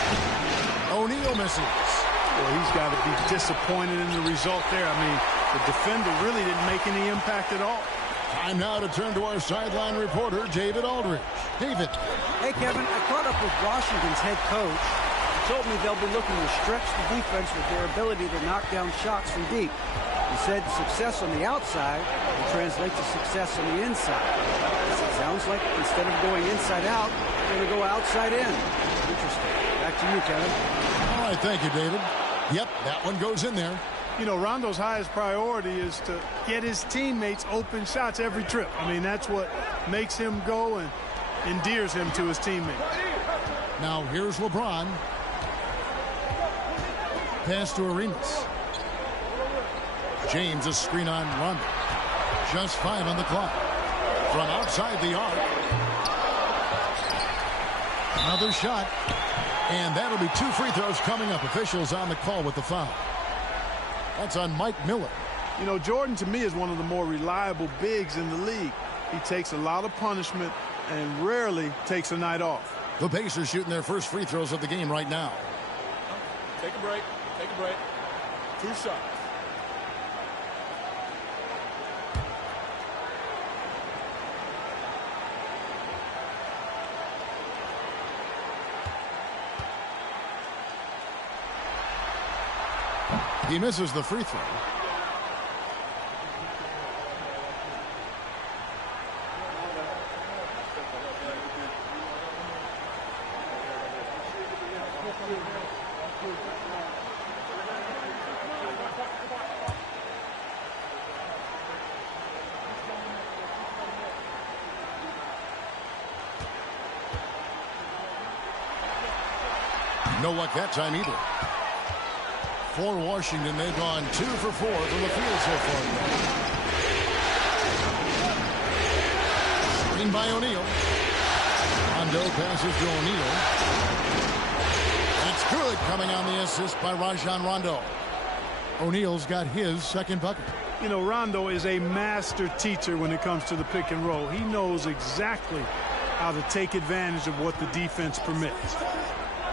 O'Neal misses. Well, he's got to be disappointed in the result there. I mean, the defender really didn't make any impact at all. Time now to turn to our sideline reporter, David Aldridge. David. Hey, Kevin, I caught up with Washington's head coach. He told me they'll be looking to stretch the defense with their ability to knock down shots from deep. He said success on the outside will translate to success on the inside. It sounds like instead of going inside out, they're going to go outside in. Interesting. Back to you, Kevin. All right, thank you, David. Yep, that one goes in there. You know, Rondo's highest priority is to get his teammates open shots every trip. I mean, that's what makes him go and endears him to his teammates. Now, here's LeBron. Pass to Arenas. James, a screen on Rondo. Just 5 on the clock. From outside the arc. Another shot. And that'll be 2 free throws coming up. Officials on the call with the foul. That's on Mike Miller. You know, Jordan, to me, is one of the more reliable bigs in the league. He takes a lot of punishment and rarely takes a night off. The Pacers shooting their first free throws of the game right now. Take a break. Take a break. 2 shots. He misses the free throw. No luck that time either. For Washington, they've gone 2 for 4 from the field so far. Screen by O'Neal. Rondo passes to O'Neal. It's good, coming on the assist by Rajon Rondo. O'Neal's got his second bucket. You know, Rondo is a master teacher when it comes to the pick and roll. He knows exactly how to take advantage of what the defense permits.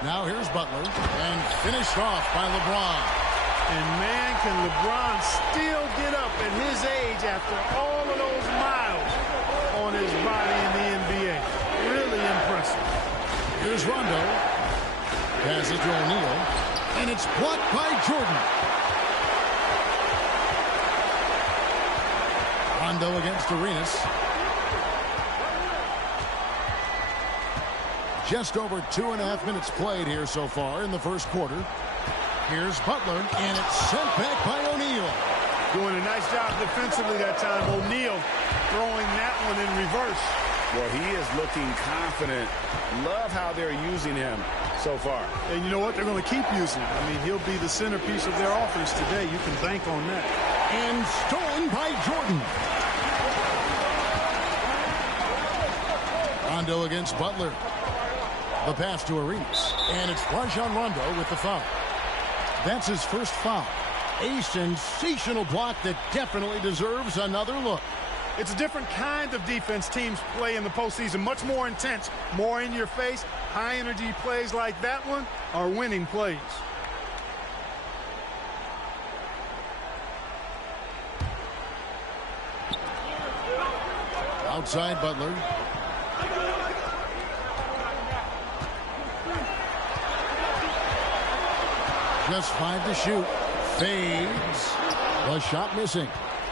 Now here's Butler, and finished off by LeBron. And man, can LeBron still get up at his age after all of those miles on his body in the NBA. Really impressive. Here's Rondo. Passes to O'Neal, and it's blocked by Jordan. Rondo against Arenas. Just over 2.5 minutes played here so far in the first quarter. Here's Butler, and it's sent back by O'Neal. Doing a nice job defensively that time. O'Neal throwing that one in reverse. Well, he is looking confident. Love how they're using him so far. And you know what? They're going to keep using him. I mean, he'll be the centerpiece of their offense today. You can bank on that. And stolen by Jordan. Rondo against Butler. The pass to Arenas. And it's Rajon Rondo with the foul. That's his first foul. A sensational block that definitely deserves another look. It's a different kind of defense teams play in the postseason. Much more intense, more in your face. High energy plays like that one are winning plays. Outside Butler. Just 5 to shoot. Fades. The shot missing.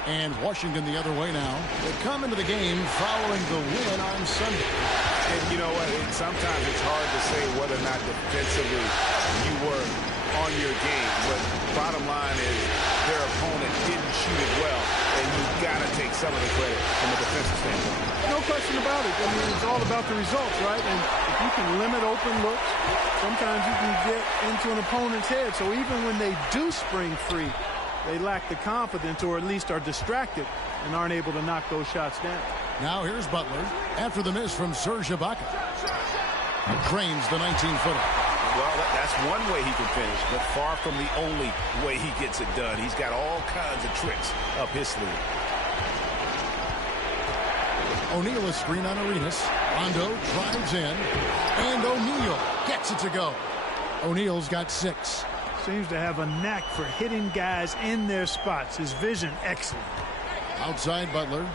And Washington the other way now. They come into the game following the win on Sunday. And you know what? Sometimes it's hard to say whether or not defensively you were on your game. But bottom line is their opponent didn't shoot it well. And you've got to take some of the credit from a defensive standpoint. No question about it. I mean, it's all about the results, right? And if you can limit open looks, sometimes you can get into an opponent's head. So even when they do spring free, they lack the confidence or at least are distracted and aren't able to knock those shots down. Now here's Butler after the miss from Serge Ibaka. Drains the 19-footer. Well, that's one way he can finish, but far from the only way he gets it done. He's got all kinds of tricks up his sleeve. O'Neal a screen on Arenas. Rondo drives in, and O'Neal gets it to go. O'Neal's got 6. Seems to have a knack for hitting guys in their spots. His vision, excellent. Outside Butler.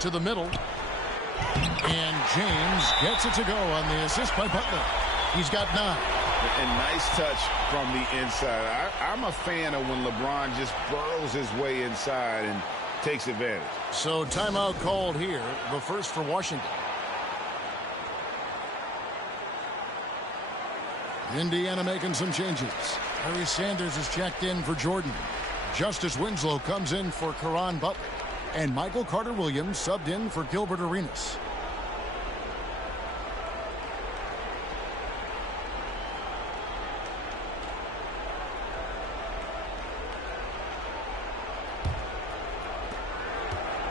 To the middle. And James gets it to go on the assist by Butler. He's got 9. And nice touch from the inside. I'm a fan of when LeBron just burrows his way inside and takes advantage. So timeout called here, the first for Washington. Indiana making some changes. Harry Sanders is checked in for Jordan. Justice Winslow comes in for Caron Butler. And Michael Carter-Williams subbed in for Gilbert Arenas.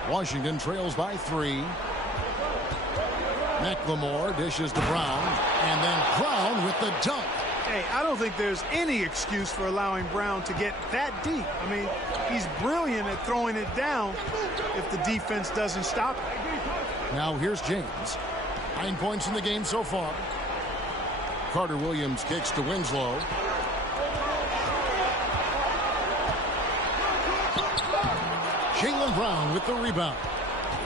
Washington trails by 3. McLemore dishes to Brown, and then Brown with the dunk. Hey, I don't think there's any excuse for allowing Brown to get that deep. I mean, he's brilliant at throwing it down if the defense doesn't stop it. Now here's James. 9 points in the game so far. Carter-Williams kicks to Winslow. Jaylen Brown with the rebound.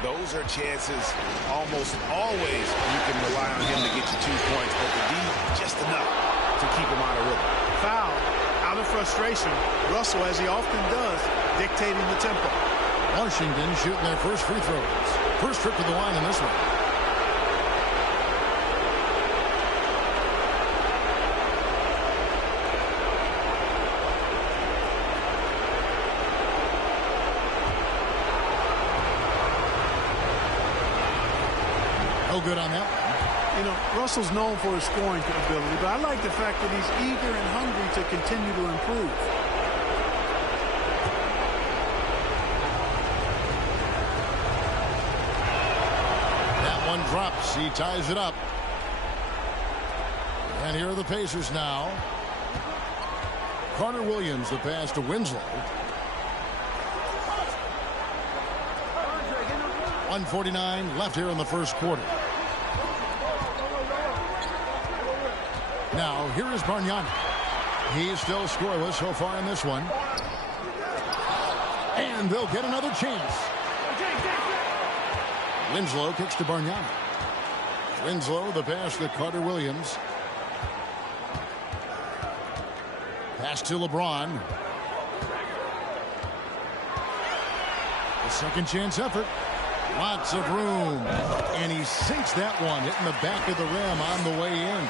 Those are chances almost always you can rely on him to get you 2 points, but the D just enough to keep him out of rhythm. Foul, out of frustration. Russell, as he often does, dictating the tempo. Washington shooting their first free throws. First trip to the line in this one. No good on that one. You know, Russell's known for his scoring ability, but I like the fact that he's eager and hungry to continue to improve. That one drops. He ties it up. And here are the Pacers now. Carter-Williams, the pass to Winslow. 1:49 left here in the first quarter. Now, here is Bargnani. He's still scoreless so far in this one. And they'll get another chance. Winslow kicks to Bargnani. Winslow, the pass to Carter-Williams. Pass to LeBron. The second chance effort. Lots of room. And he sinks that one, hitting the back of the rim on the way in.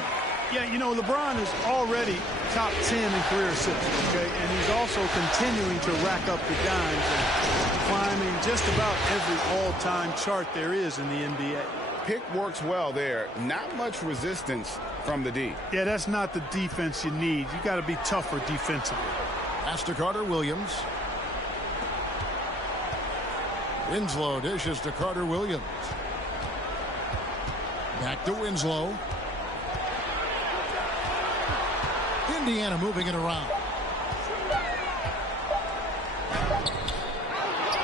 Yeah, you know, LeBron is already top 10 in career assists, okay? And he's also continuing to rack up the dimes and climbing just about every all-time chart there is in the NBA. Pick works well there. Not much resistance from the D. Yeah, that's not the defense you need. You got to be tougher defensively. Pass to Carter-Williams. Winslow dishes to Carter-Williams. Back to Winslow. Indiana moving it around.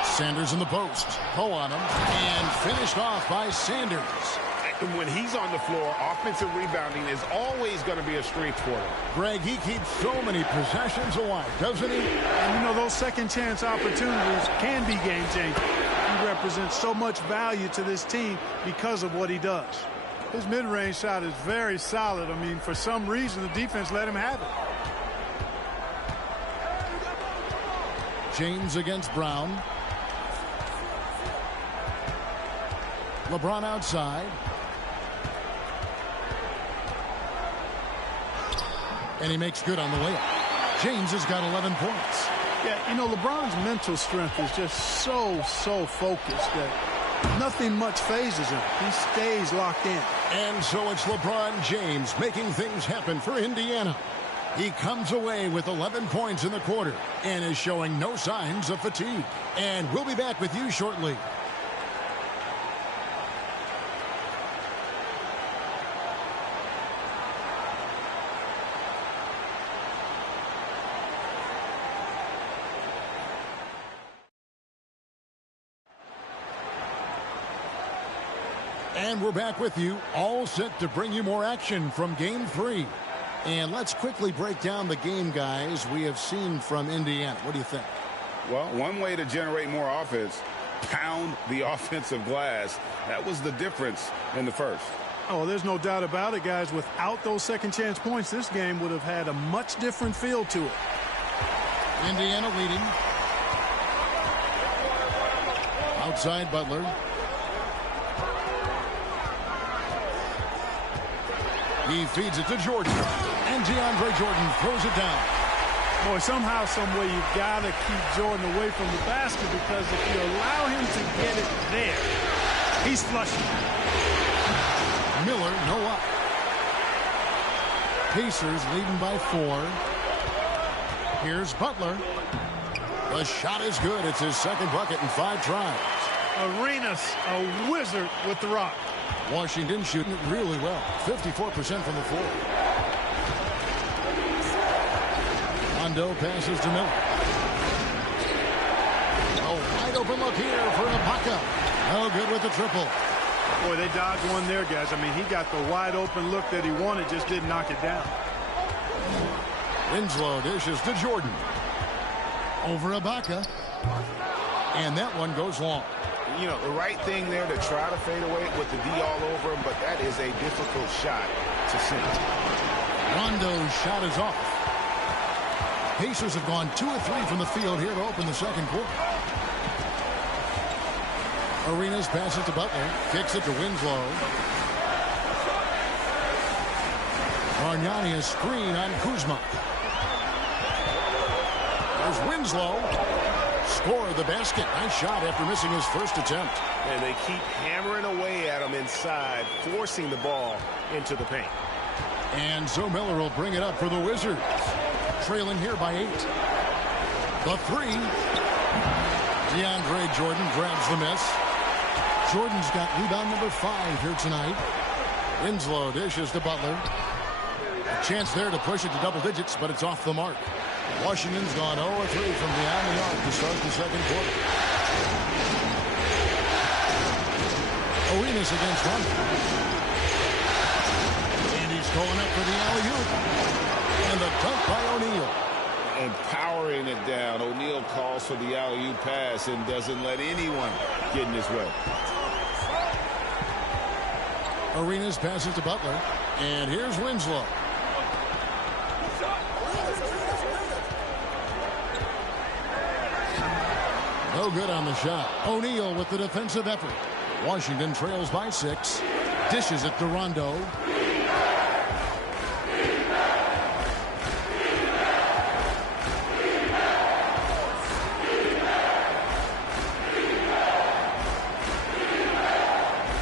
Sanders in the post. Poe on him. And finished off by Sanders. When he's on the floor, offensive rebounding is always going to be a strength for him. Greg, he keeps so many possessions alive, doesn't he? And, you know, those second chance opportunities can be game-changing. He represents so much value to this team because of what he does. His mid-range shot is very solid. I mean, for some reason, the defense let him have it. James against Brown. LeBron outside. And he makes good on the layup. James has got 11 points. Yeah, you know, LeBron's mental strength is just so focused that nothing much phases him. He stays locked in. And so it's LeBron James making things happen for Indiana. He comes away with 11 points in the quarter and is showing no signs of fatigue. And we'll be back with you shortly. And we're back with you, all set to bring you more action from Game 3. And let's quickly break down the game, guys, we have seen from Indiana. What do you think? Well, one way to generate more offense, pound the offensive glass. That was the difference in the first. Oh, there's no doubt about it, guys. Without those second chance points, this game would have had a much different feel to it. Indiana leading. Outside Butler. He feeds it to Jordan. And DeAndre Jordan throws it down. Boy, somehow, some way, you've got to keep Jordan away from the basket because if you allow him to get it there, he's flushing. Miller, no up. Pacers leading by 4. Here's Butler. The shot is good. It's his second bucket in 5 tries. Arenas, a wizard with the rock. Washington shooting it really well. 54% from the floor. Rondo passes to Miller. A wide open look here for Ibaka. No good with the triple. Boy, they dodged one there, guys. I mean, he got the wide open look that he wanted, just didn't knock it down. Winslow dishes to Jordan. Over Ibaka. And that one goes long. You know, the right thing there to try to fade away with the D all over him, but that is a difficult shot to sink. Rondo's shot is off. Pacers have gone 2 of 3 from the field here to open the second quarter. Arenas passes to Butler. Kicks it to Winslow. Bargnani a screen on Kuzma. There's Winslow. Score the basket. Nice shot after missing his first attempt. And they keep hammering away at him inside, forcing the ball into the paint. And so Miller will bring it up for the Wizards. Trailing here by 8. The 3. DeAndre Jordan grabs the miss. Jordan's got rebound number 5 here tonight. Winslow dishes to Butler. A chance there to push it to double digits, but it's off the mark. Washington's gone 0 of 3 from beyond the arc to start the second quarter. Arenas against Rondo. And he's going up for the alley-oop. And the dunk by O'Neal. And powering it down. O'Neal calls for the alley-oop pass and doesn't let anyone get in his way. Arenas passes to Butler. And here's Winslow. No good on the shot. O'Neal with the defensive effort. Washington trails by 6. Dishes it to Rondo.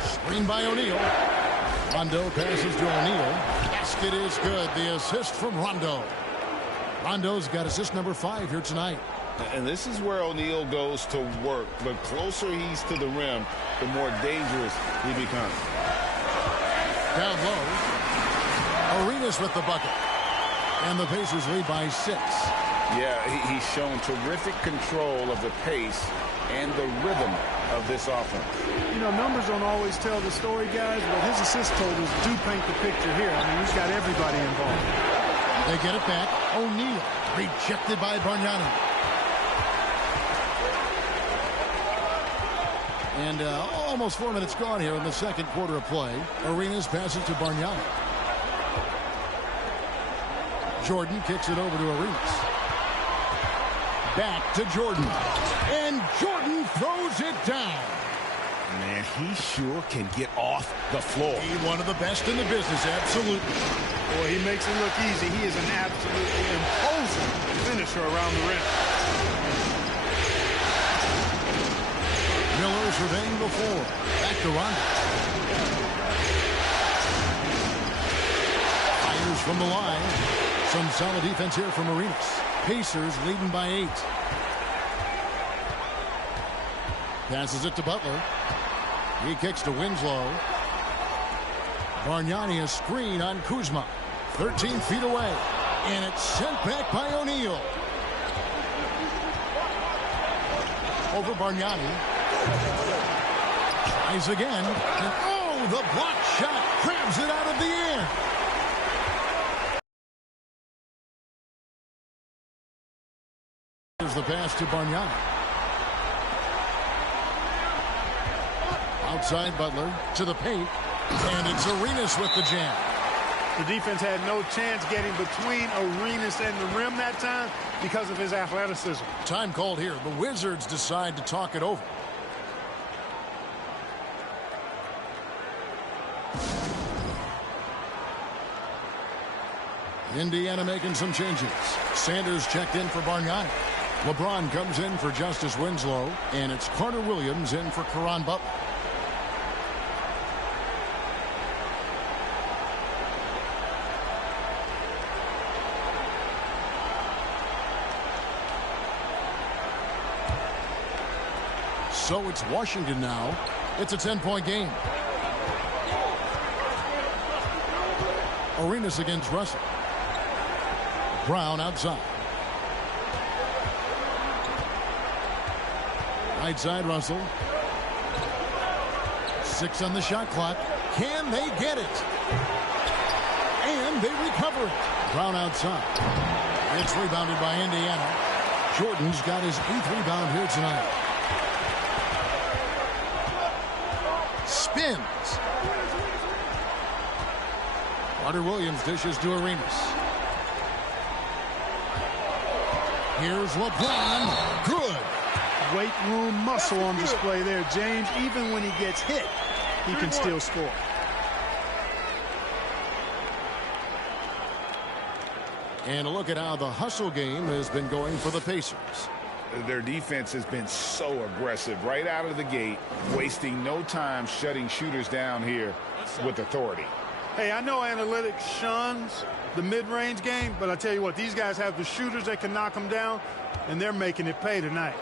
Screen by O'Neal. Rondo passes to O'Neal. Basket is good. The assist from Rondo. Rondo's got assist number 5 here tonight. And this is where O'Neal goes to work. The closer he's to the rim, the more dangerous he becomes. Down low. Arenas with the bucket. And the Pacers lead by 6. Yeah, he's shown terrific control of the pace and the rhythm of this offense. You know, numbers don't always tell the story, guys, but his assist totals do paint the picture here. I mean, he's got everybody involved. They get it back. O'Neal rejected by Bargnani. And almost 4 minutes gone here in the second quarter of play. Arenas passes to Bargnani. Jordan kicks it over to Arenas. Back to Jordan. And Jordan throws it down. Man, he sure can get off the floor. He's one of the best in the business, absolutely. Boy, he makes it look easy. He is an absolutely imposing finisher around the rim. Miller surveying the floor. Back to Rondo. Fires from the line. Some solid defense here from Arenas. Pacers leading by 8. Passes it to Butler. He kicks to Winslow. Bargnani a screen on Kuzma. 13 feet away. And it's sent back by O'Neal. Over Bargnani. Tries again. And oh, the block shot grabs it out of the air. Here's the pass to Bargnani. Outside Butler to the paint. And it's Arenas with the jam. The defense had no chance getting between Arenas and the rim that time because of his athleticism. Time called here. The Wizards decide to talk it over. Indiana making some changes. Sanders checked in for Bargnani. LeBron comes in for Justice Winslow. And it's Carter Williams in for Caron Butler. So it's Washington now. It's a 10-point game. Arenas against Russell. Brown outside. Right side Russell. 6 on the shot clock. Can they get it? And they recover it. Brown outside. It's rebounded by Indiana. Jordan's got his 8th rebound here tonight. Spins. Carter Williams dishes to Arenas. Here's LeBron. Good. Weight room muscle on display there, James. Even when he gets hit, he can still score. And a look at how the hustle game has been going for the Pacers. Their defense has been so aggressive right out of the gate, wasting no time shutting shooters down here with authority. Hey, I know analytics shuns the mid-range game, but I tell you what, these guys have the shooters that can knock them down, and they're making it pay tonight.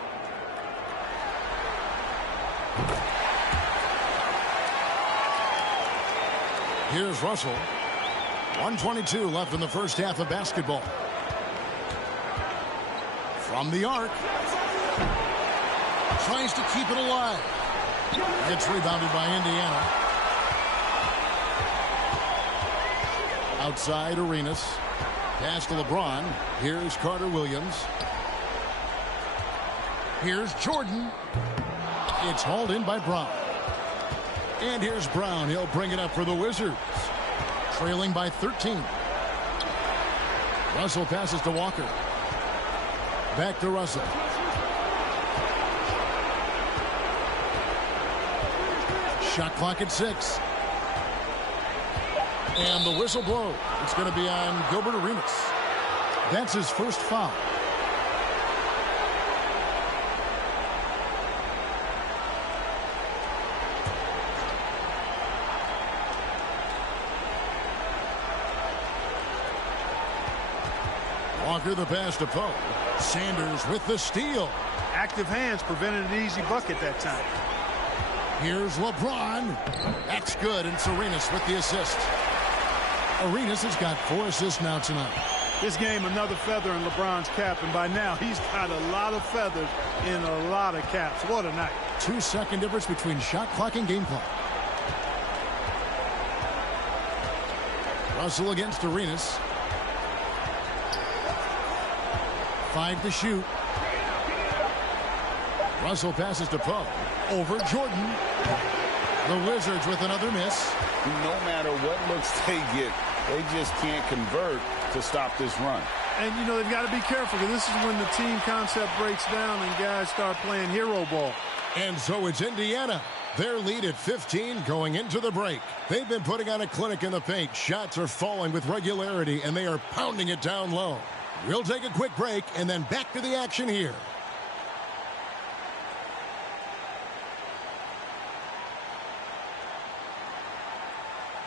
Here's Russell. 1:22 left in the first half of basketball. From the arc. Tries to keep it alive. Gets rebounded by Indiana. Outside Arenas. Pass to LeBron. Here's Carter Williams. Here's Jordan. It's hauled in by Brown. And here's Brown. He'll bring it up for the Wizards. Trailing by 13. Russell passes to Walker. Back to Russell. Shot clock at 6. And the whistle blows. It's going to be on Gilbert Arenas. That's his first foul. Walker the pass to Poe. Sanders with the steal. Active hands prevented an easy bucket that time. Here's LeBron. That's good, and Arenas with the assist. Arenas has got 4 assists now tonight. This game, another feather in LeBron's cap, and by now he's got a lot of feathers in a lot of caps. What a night. 2-second difference between shot clock and game clock. Russell against Arenas. 5 to shoot. Russell passes to Poe. Over Jordan. The Wizards with another miss. No matter what looks they get, they just can't convert to stop this run. And, you know, they've got to be careful because this is when the team concept breaks down and guys start playing hero ball. And so it's Indiana. Their lead at 15 going into the break. They've been putting on a clinic in the paint. Shots are falling with regularity, and they are pounding it down low. We'll take a quick break and then back to the action here.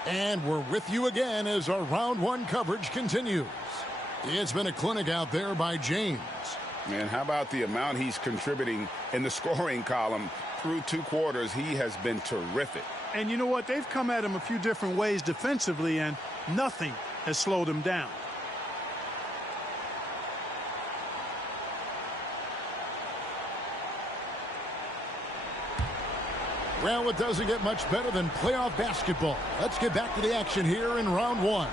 And we're with you again as our round one coverage continues. It's been a clinic out there by James. Man, how about the amount he's contributing in the scoring column? Through 2 quarters, he has been terrific. And you know what? They've come at him a few different ways defensively, and nothing has slowed him down. Well, it doesn't get much better than playoff basketball. Let's get back to the action here in round one.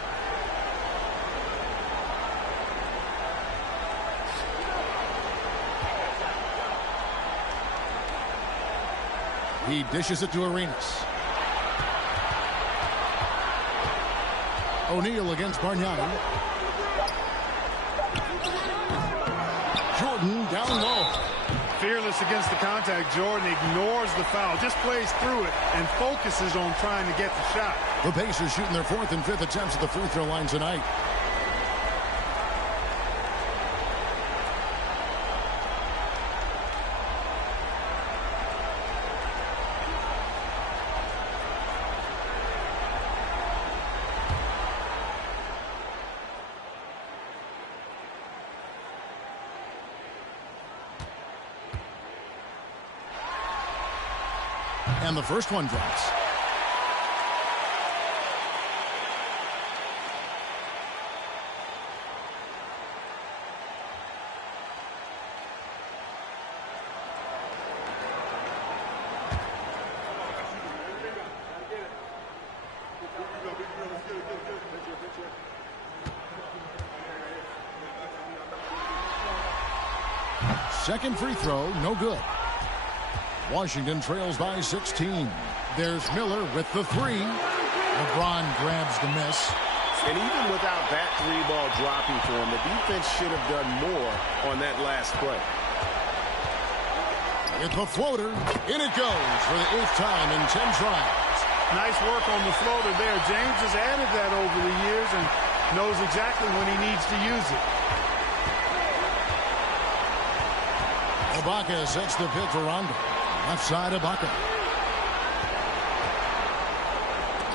He dishes it to Arenas. O'Neal against Bargnani. Jordan down low. Fearless against the contact. Jordan ignores the foul, just plays through it and focuses on trying to get the shot. The Pacers shooting their 4th and 5th attempts at the free throw line tonight. And the first one drops. Second free throw, no good. Washington trails by 16. There's Miller with the 3. LeBron grabs the miss. And even without that 3-ball dropping for him, the defense should have done more on that last play. With the floater, in it goes for the 8th time in 10 tries. Nice work on the floater there. James has added that over the years and knows exactly when he needs to use it. Ibaka sets the pick for Rondo. Left side, Ibaka.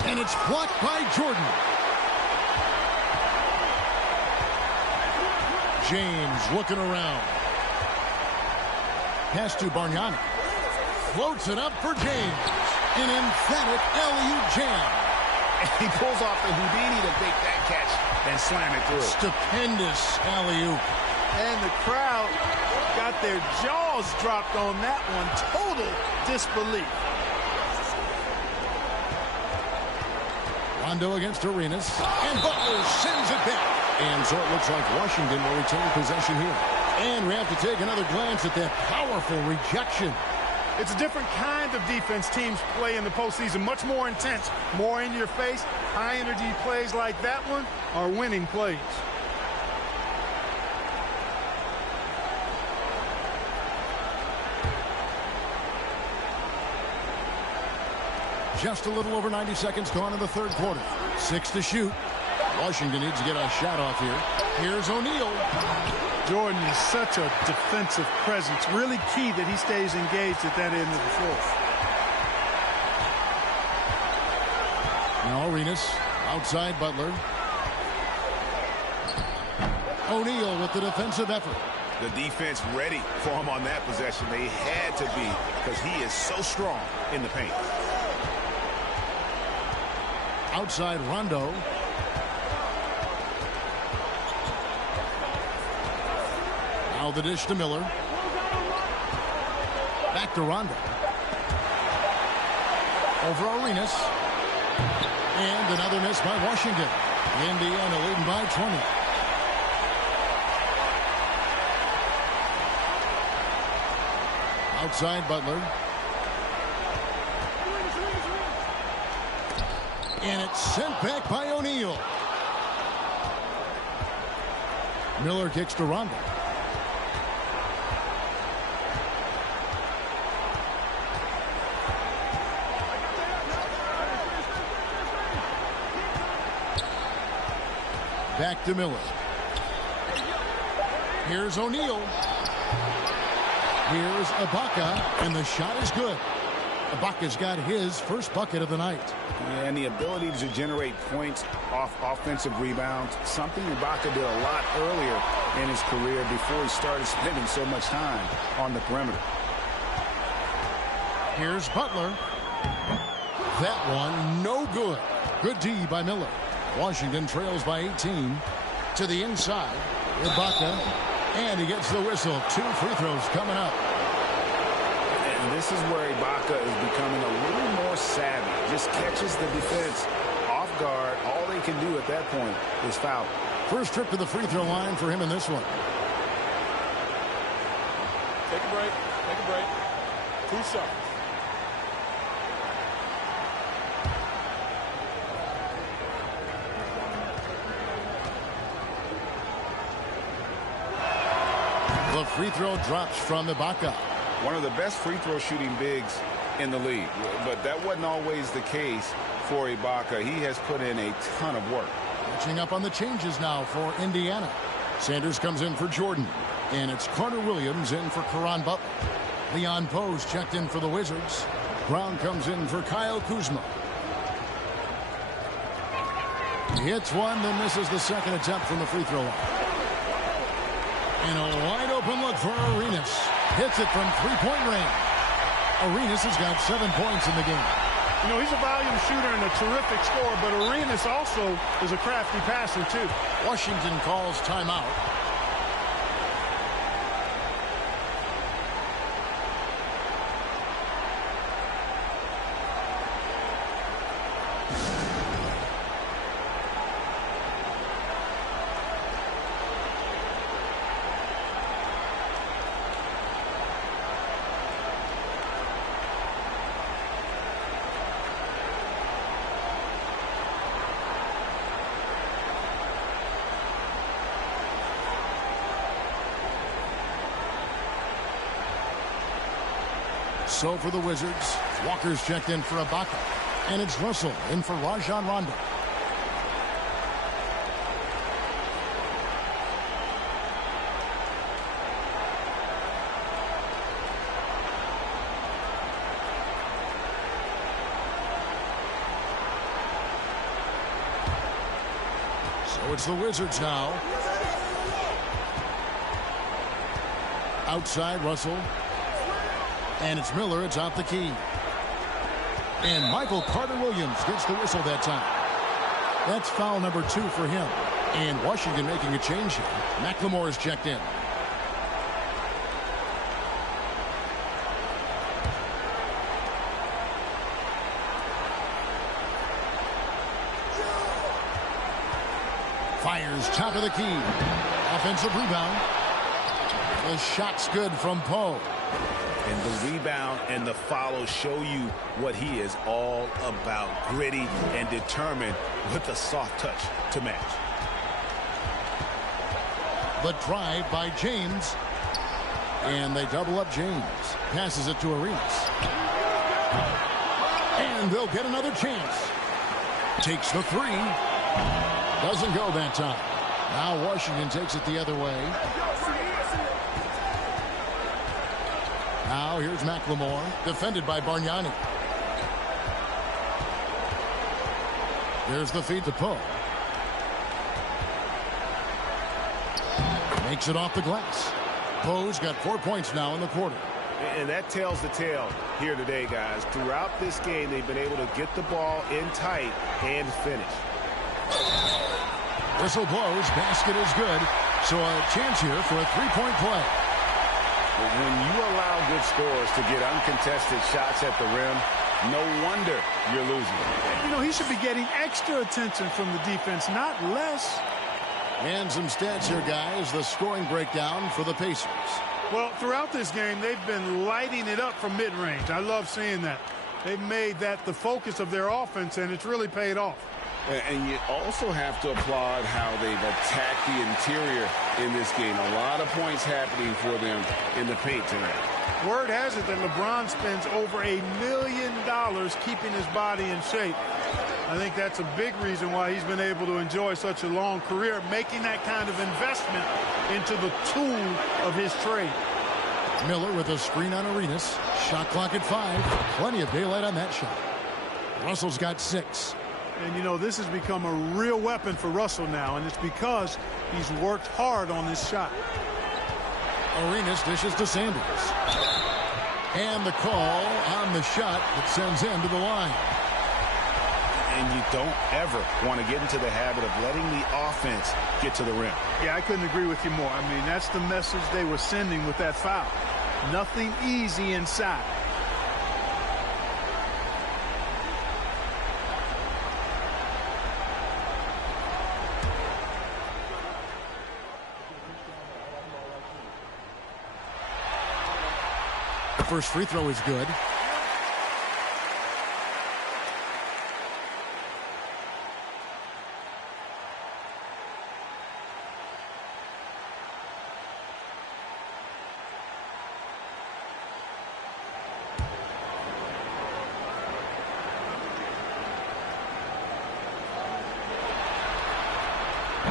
And it's blocked by Jordan. James looking around. Pass to Bargnani. Floats it up for James. An emphatic alley-oop jam. And he pulls off the Houdini to make that catch and slam it through. Stupendous alley-oop. And the crowd got their jaws dropped on that one. Total disbelief. Rondo against Arenas. And Butler sends it back. And so it looks like Washington will retain possession here. And we have to take another glance at that powerful rejection. It's a different kind of defense teams play in the postseason. Much more intense, more in your face. High-energy plays like that one are winning plays. Just a little over 90 seconds gone in the third quarter. 6 to shoot. Washington needs to get a shot off here. Here's O'Neal. Jordan is such a defensive presence. Really key that he stays engaged at that end of the floor. Now Arenas outside Butler. O'Neal with the defensive effort. The defense ready for him on that possession. They had to be because he is so strong in the paint. Now the dish to Miller. Back to Rondo. Over Arenas. And another miss by Washington. Indiana leading by 20. Outside Butler. And it's sent back by O'Neal. Miller kicks to Rondo. Back to Miller. Here's O'Neal. Here's Ibaka, and the shot is good. Ibaka's got his first bucket of the night. Yeah, and the ability to generate points off offensive rebounds, something Ibaka did a lot earlier in his career before he started spending so much time on the perimeter. Here's Butler. That one, no good. Good D by Miller. Washington trails by 18 to the inside. Ibaka, and he gets the whistle. 2 free throws coming up. And this is where Ibaka is becoming a little more savvy. Just catches the defense off guard. All they can do at that point is foul. First trip to the free throw line for him in this one. Take a break. Take a break. 2 shots. The free throw drops from Ibaka. One of the best free throw shooting bigs in the league. But that wasn't always the case for Ibaka. He has put in a ton of work. Catching up on the changes now for Indiana. Sanders comes in for Jordan. And it's Carter Williams in for Caron Butler. Leon Pose checked in for the Wizards. Brown comes in for Kyle Kuzma. He hits one, then misses the second attempt from the free throw line. And a wide open look for Arenas. Hits it from three-point range. Arenas has got 7 points in the game. You know, he's a volume shooter and a terrific scorer, but Arenas also is a crafty passer, too. Washington calls timeout. So for the Wizards, Walker's checked in for Ibaka. And it's Russell in for Rajon Rondo. So it's the Wizards now. Outside Russell. And it's Miller. It's out the key. And Michael Carter-Williams gets the whistle that time. That's foul number 2 for him. And Washington making a change here. McLemore is checked in. Fires top of the key. Offensive rebound. The shot's good from Poe. And the rebound and the follow show you what he is all about. Gritty and determined with a soft touch to match. The drive by James. And they double up James. Passes it to Arenas. And they'll get another chance. Takes the 3. Doesn't go that time. Now Washington takes it the other way. Now here's McLemore, defended by Bargnani. There's the feed to Poe. Makes it off the glass. Poe's got 4 points now in the quarter. And that tells the tale here today, guys. Throughout this game, they've been able to get the ball in tight and finish. Whistle blows. Basket is good. So a chance here for a three-point play. When you allow good scorers to get uncontested shots at the rim, no wonder you're losing. You know, he should be getting extra attention from the defense, not less. And some stats here, guys. The scoring breakdown for the Pacers. Well, throughout this game, they've been lighting it up from mid-range. I love seeing that. They've made that the focus of their offense, and it's really paid off. And you also have to applaud how they've attacked the interior in this game. A lot of points happening for them in the paint tonight. Word has it that LeBron spends over $1 million keeping his body in shape. I think that's a big reason why he's been able to enjoy such a long career, making that kind of investment into the tool of his trade. Miller with a screen on Arenas. Shot clock at 5. Plenty of daylight on that shot. Russell's got 6. And, you know, this has become a real weapon for Russell now, and it's because he's worked hard on this shot. Arenas dishes to Sanders. And the call on the shot that sends him to the line. And you don't ever want to get into the habit of letting the offense get to the rim. Yeah, I couldn't agree with you more. I mean, that's the message they were sending with that foul. Nothing easy inside. The first free throw is good.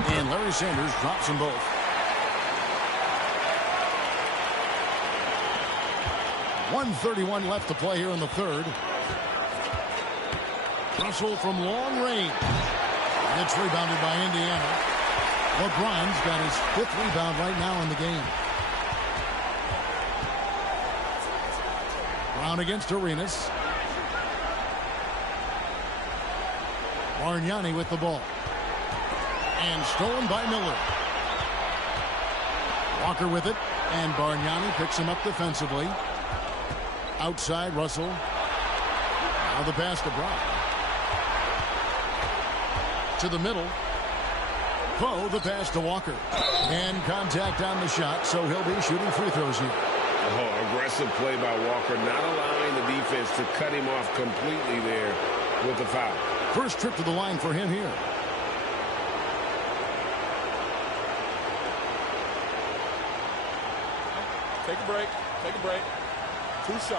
And Larry Sanders drops them both. .131 left to play here in the third. Russell from long range. It's rebounded by Indiana. LeBron's got his 5th rebound right now in the game. Brown against Arenas. Bargnani with the ball. And stolen by Miller. Walker with it. And Bargnani picks him up defensively. Outside, Russell. Now the pass to Brown. To the middle. Poe, the pass to Walker. And contact on the shot, so he'll be shooting free throws here. Oh, aggressive play by Walker, not allowing the defense to cut him off completely there with the foul. First trip to the line for him here. Take a break. Take a break. 2 shots.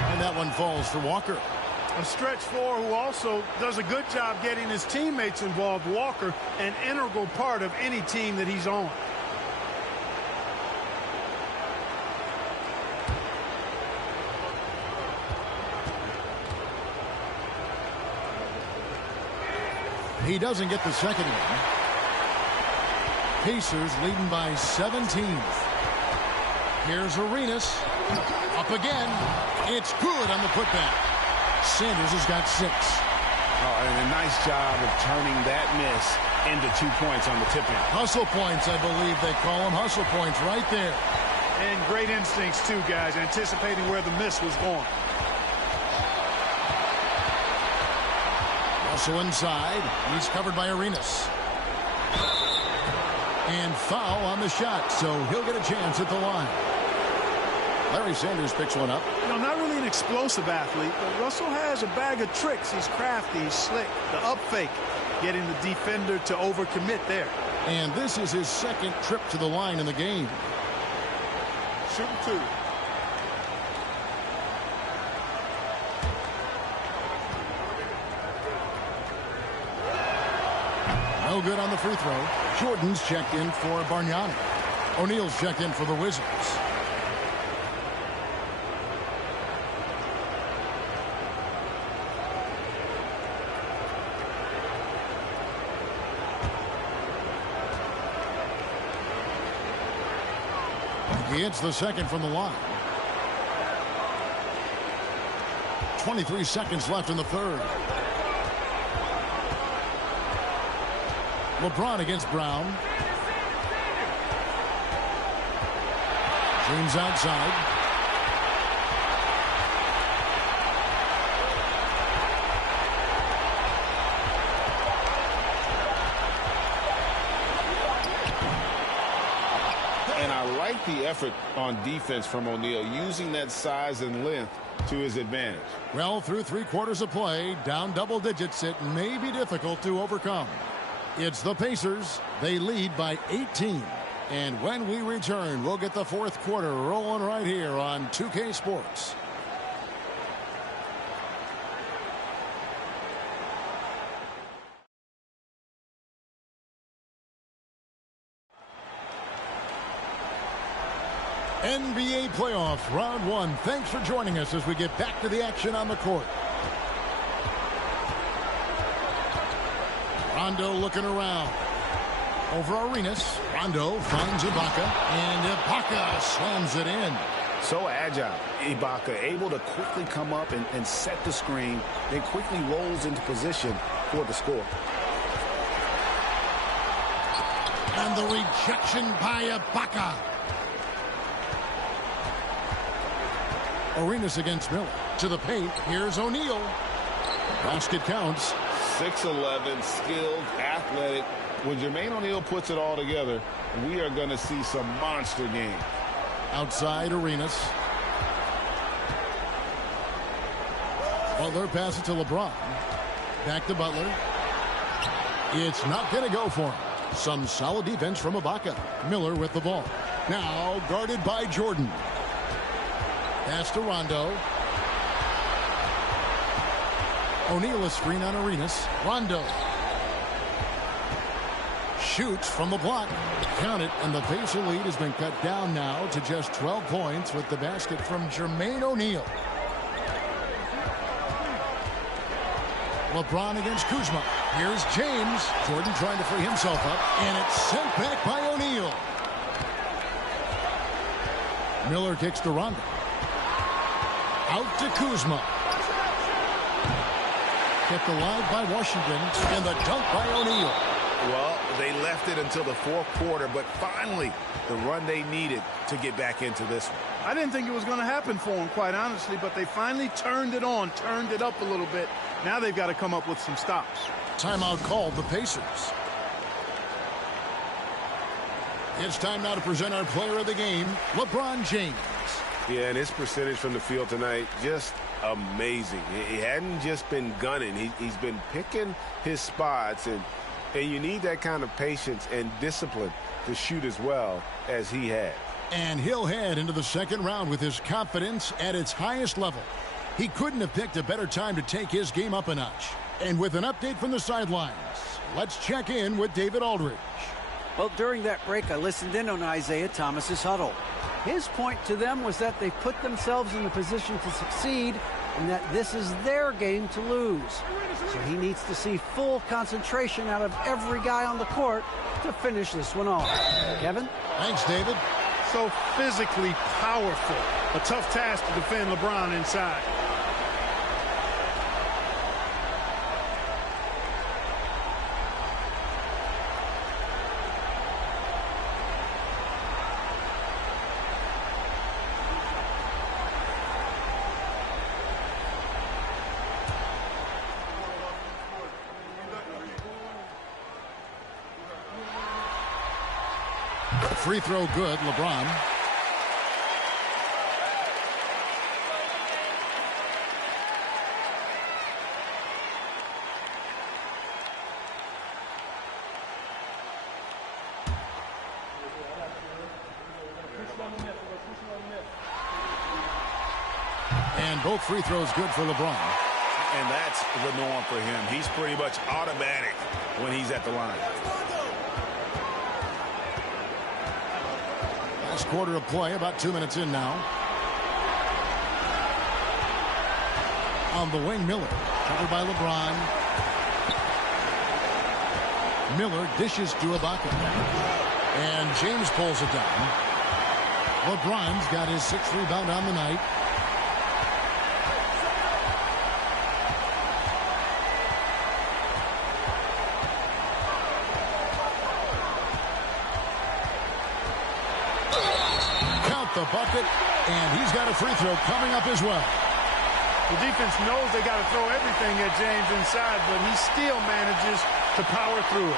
And that one falls for Walker. A stretch 4 who also does a good job getting his teammates involved. Walker, an integral part of any team that he's on. He doesn't get the second one. Pacers leading by 17. Here's Arenas. Up again. It's good on the putback. Sanders has got 6. Oh, and a nice job of turning that miss into 2 points on the tip-in. Hustle points, I believe they call them. Hustle points right there. And great instincts, too, guys, anticipating where the miss was going. Russell inside. He's covered by Arenas. And foul on the shot, so he'll get a chance at the line. Larry Sanders picks one up. You know, not really an explosive athlete, but Russell has a bag of tricks. He's crafty, he's slick. The up fake, getting the defender to overcommit there. And this is his 2nd trip to the line in the game. Shooting 2. No good on the free throw. Jordan's checked in for Bargnani. O'Neal's checked in for the Wizards. He hits the second from the line. 23 seconds left in the third. LeBron against Brown. James outside. And I like the effort on defense from O'Neal, using that size and length to his advantage. Well, through 3 quarters of play, down double digits, it may be difficult to overcome. It's the Pacers. They lead by 18. And when we return, we'll get the fourth quarter rolling right here on 2K Sports. NBA playoffs, round 1. Thanks for joining us as we get back to the action on the court. Rondo looking around. Over Arenas. Rondo finds Ibaka. And Ibaka slams it in. So agile. Ibaka able to quickly come up and set the screen, then quickly rolls into position for the score. And the rejection by Ibaka. Arenas against Miller. To the paint. Here's O'Neal. Basket counts. 6'11", skilled, athletic. When Jermaine O'Neal puts it all together, we are going to see some monster games. Outside Arenas. Butler passes to LeBron. Back to Butler. It's not going to go for him. Some solid defense from Ibaka. Miller with the ball. Now guarded by Jordan. Pass to Rondo. O'Neal a screen on Arenas. Rondo. Shoots from the block. Count it, and the Pacer lead has been cut down now to just 12 points with the basket from Jermaine O'Neal. LeBron against Kuzma. Here's James. Jordan trying to free himself up, and it's sent back by O'Neal. Miller kicks to Rondo. Out to Kuzma. Kept alive by Washington, and the dunk by O'Neal. Well, they left it until the fourth quarter, but finally the run they needed to get back into this one. I didn't think it was going to happen for them, quite honestly, but they finally turned it on, turned it up a little bit. Now they've got to come up with some stops. Timeout called the Pacers. It's time now to present our player of the game, LeBron James. Yeah, and his percentage from the field tonight, just amazing. He hadn't just been gunning. He's been picking his spots, and you need that kind of patience and discipline to shoot as well as he had. And he'll head into the second round with his confidence at its highest level. He couldn't have picked a better time to take his game up a notch. And with an update from the sidelines, let's check in with David Aldridge. Well, during that break, I listened in on Isaiah Thomas's huddle. His point to them was that they put themselves in the position to succeed and that this is their game to lose. So he needs to see full concentration out of every guy on the court to finish this one off. Kevin? Thanks, David. So physically powerful. A tough task to defend LeBron inside. Free throw good, LeBron. And both free throws good for LeBron. And that's the norm for him. He's pretty much automatic when he's at the line. Last quarter of play, about 2 minutes in now. On the wing, Miller. Covered by LeBron. Miller dishes to Ibaka. And James pulls it down. LeBron's got his 6th rebound on the night. the bucket, and he's got a free throw coming up as well. The defense knows they got to throw everything at James inside, but he still manages to power through it.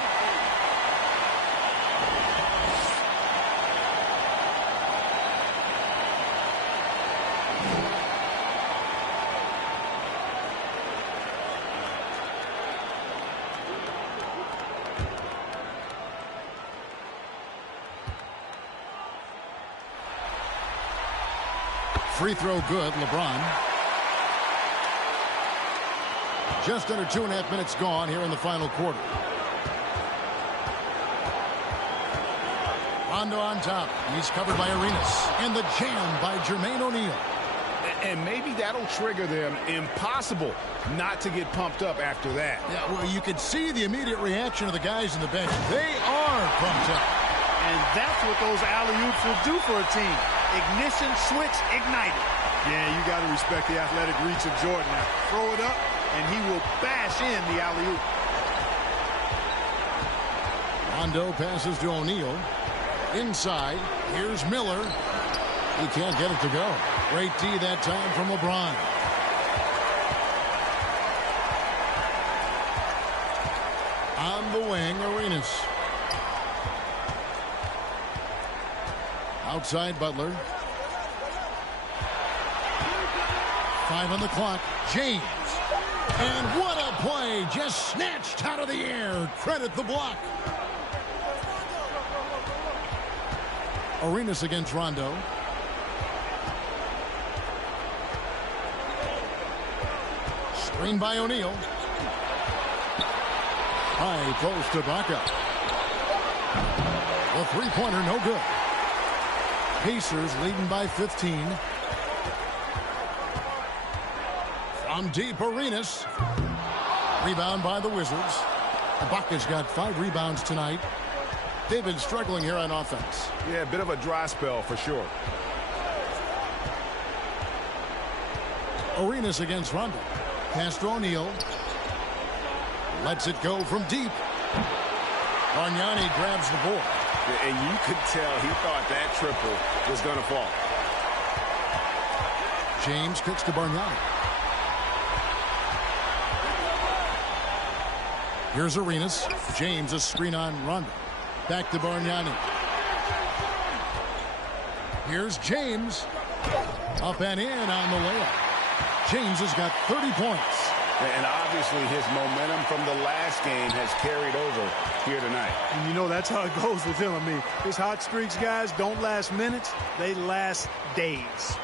Free throw good, LeBron. Just under 2.5 minutes gone here in the final quarter. Rondo on top. He's covered by Arenas. And the jam by Jermaine O'Neal. And maybe that'll trigger them. Impossible not to get pumped up after that. Yeah, well, you could see the immediate reaction of the guys in the bench. They are pumped up. And that's what those alley-oops will do for a team. Ignition switch ignited. Yeah, you got to respect the athletic reach of Jordan. Now throw it up, and he will bash in the alley-oop. Rondo passes to O'Neal. Inside, here's Miller. He can't get it to go. Great D that time from LeBron. On the wing, Arenas. Outside Butler. 5 on the clock. James. And what a play. Just snatched out of the air. Credit the block. Arenas against Rondo. Screen by O'Neal. High post to Baca. The three-pointer no good. Pacers leading by 15. From deep, Arenas. Rebound by the Wizards. Ibaka's got 5 rebounds tonight. They've been struggling here on offense. Yeah, a bit of a dry spell for sure. Arenas against Rondo. Pass to O'Neal. Lets it go from deep. Bargnani grabs the board. And you could tell he thought that triple was going to fall. James kicks to Bargnani. Here's Arenas. James a screen on Rondo. Back to Bargnani. Here's James. Up and in on the layup. James has got 30 points. And obviously his momentum from the last game has carried over here tonight. And you know that's how it goes with him. I mean, his hot streaks, guys, don't last minutes. They last days.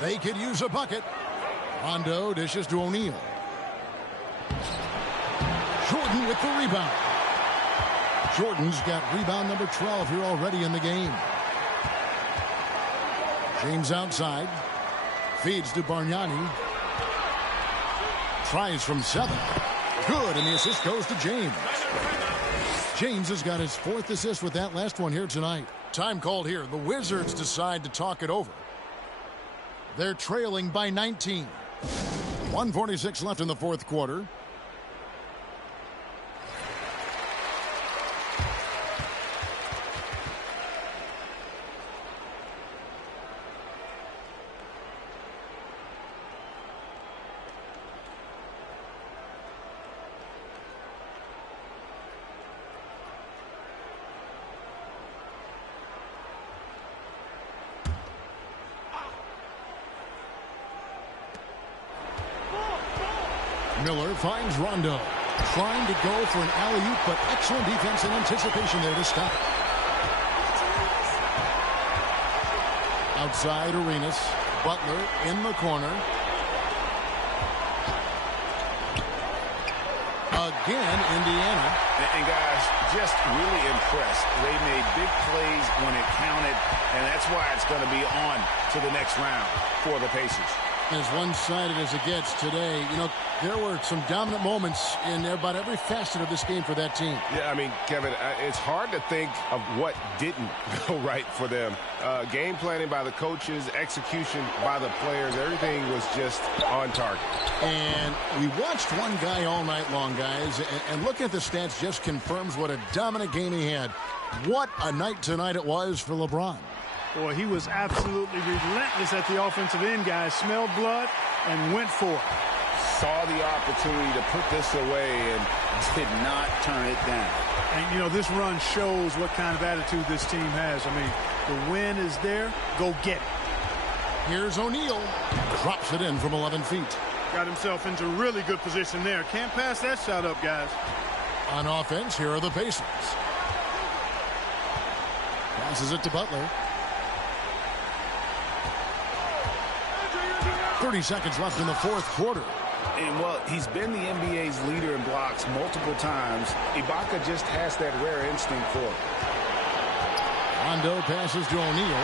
They could use a bucket. Rondo dishes to O'Neal. Jordan with the rebound. Jordan's got rebound number 12 here already in the game. James outside. Feeds to Bargnani. Tries from 7. Good, and the assist goes to James. James has got his 4th assist with that last one here tonight. Time called here. The Wizards decide to talk it over. They're trailing by 19. 1:46 left in the 4th quarter. Miller finds Rondo. Trying to go for an alley-oop, but excellent defense and anticipation there to stop. Outside Arenas. Butler in the corner. Again, Indiana. And guys, just really impressed. They made big plays when it counted, and that's why it's going to be on to the next round for the Pacers. As one-sided as it gets today, you know, there were some dominant moments in about every facet of this game for that team. Yeah, I mean, Kevin, it's hard to think of what didn't go right for them. Game planning by the coaches, execution by the players, everything was just on target. And we watched one guy all night long, guys, and looking at the stats just confirms what a dominant game he had. What a night tonight it was for LeBron. Boy, he was absolutely relentless at the offensive end, guys. Smelled blood and went for it. Saw the opportunity to put this away and did not turn it down. And, you know, this run shows what kind of attitude this team has. I mean, the win is there. Go get it. Here's O'Neal. Drops it in from 11 feet. Got himself into really good position there. Can't pass that shot up, guys. On offense, here are the Pacers. Passes it to Butler. 30 seconds left in the fourth quarter. And, well, he's been the NBA's leader in blocks multiple times. Ibaka just has that rare instinct for it. Rondo passes to O'Neal.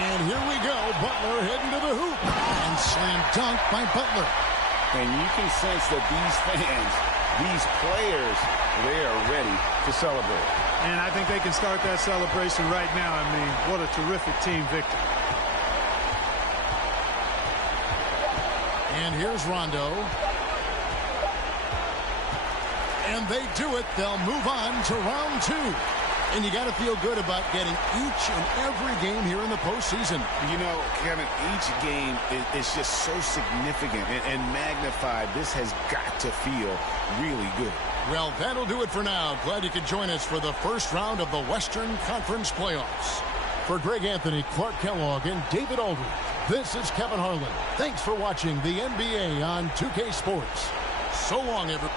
And here we go. Butler heading to the hoop. And slam dunk by Butler. And you can sense that these fans, these players, they are ready to celebrate. And I think they can start that celebration right now. I mean, what a terrific team victory. And here's Rondo. And they do it. They'll move on to round two. And you got to feel good about getting each and every game here in the postseason. You know, Kevin, each game is just so significant and magnified. This has got to feel really good. Well, that'll do it for now. Glad you could join us for the first round of the Western Conference Playoffs. For Greg Anthony, Clark Kellogg, and David Aldridge, this is Kevin Harlan. Thanks for watching the NBA on 2K Sports. So long, everyone.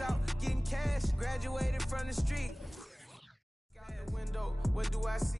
was out getting cash, graduated from the street. Out the window, what do I see?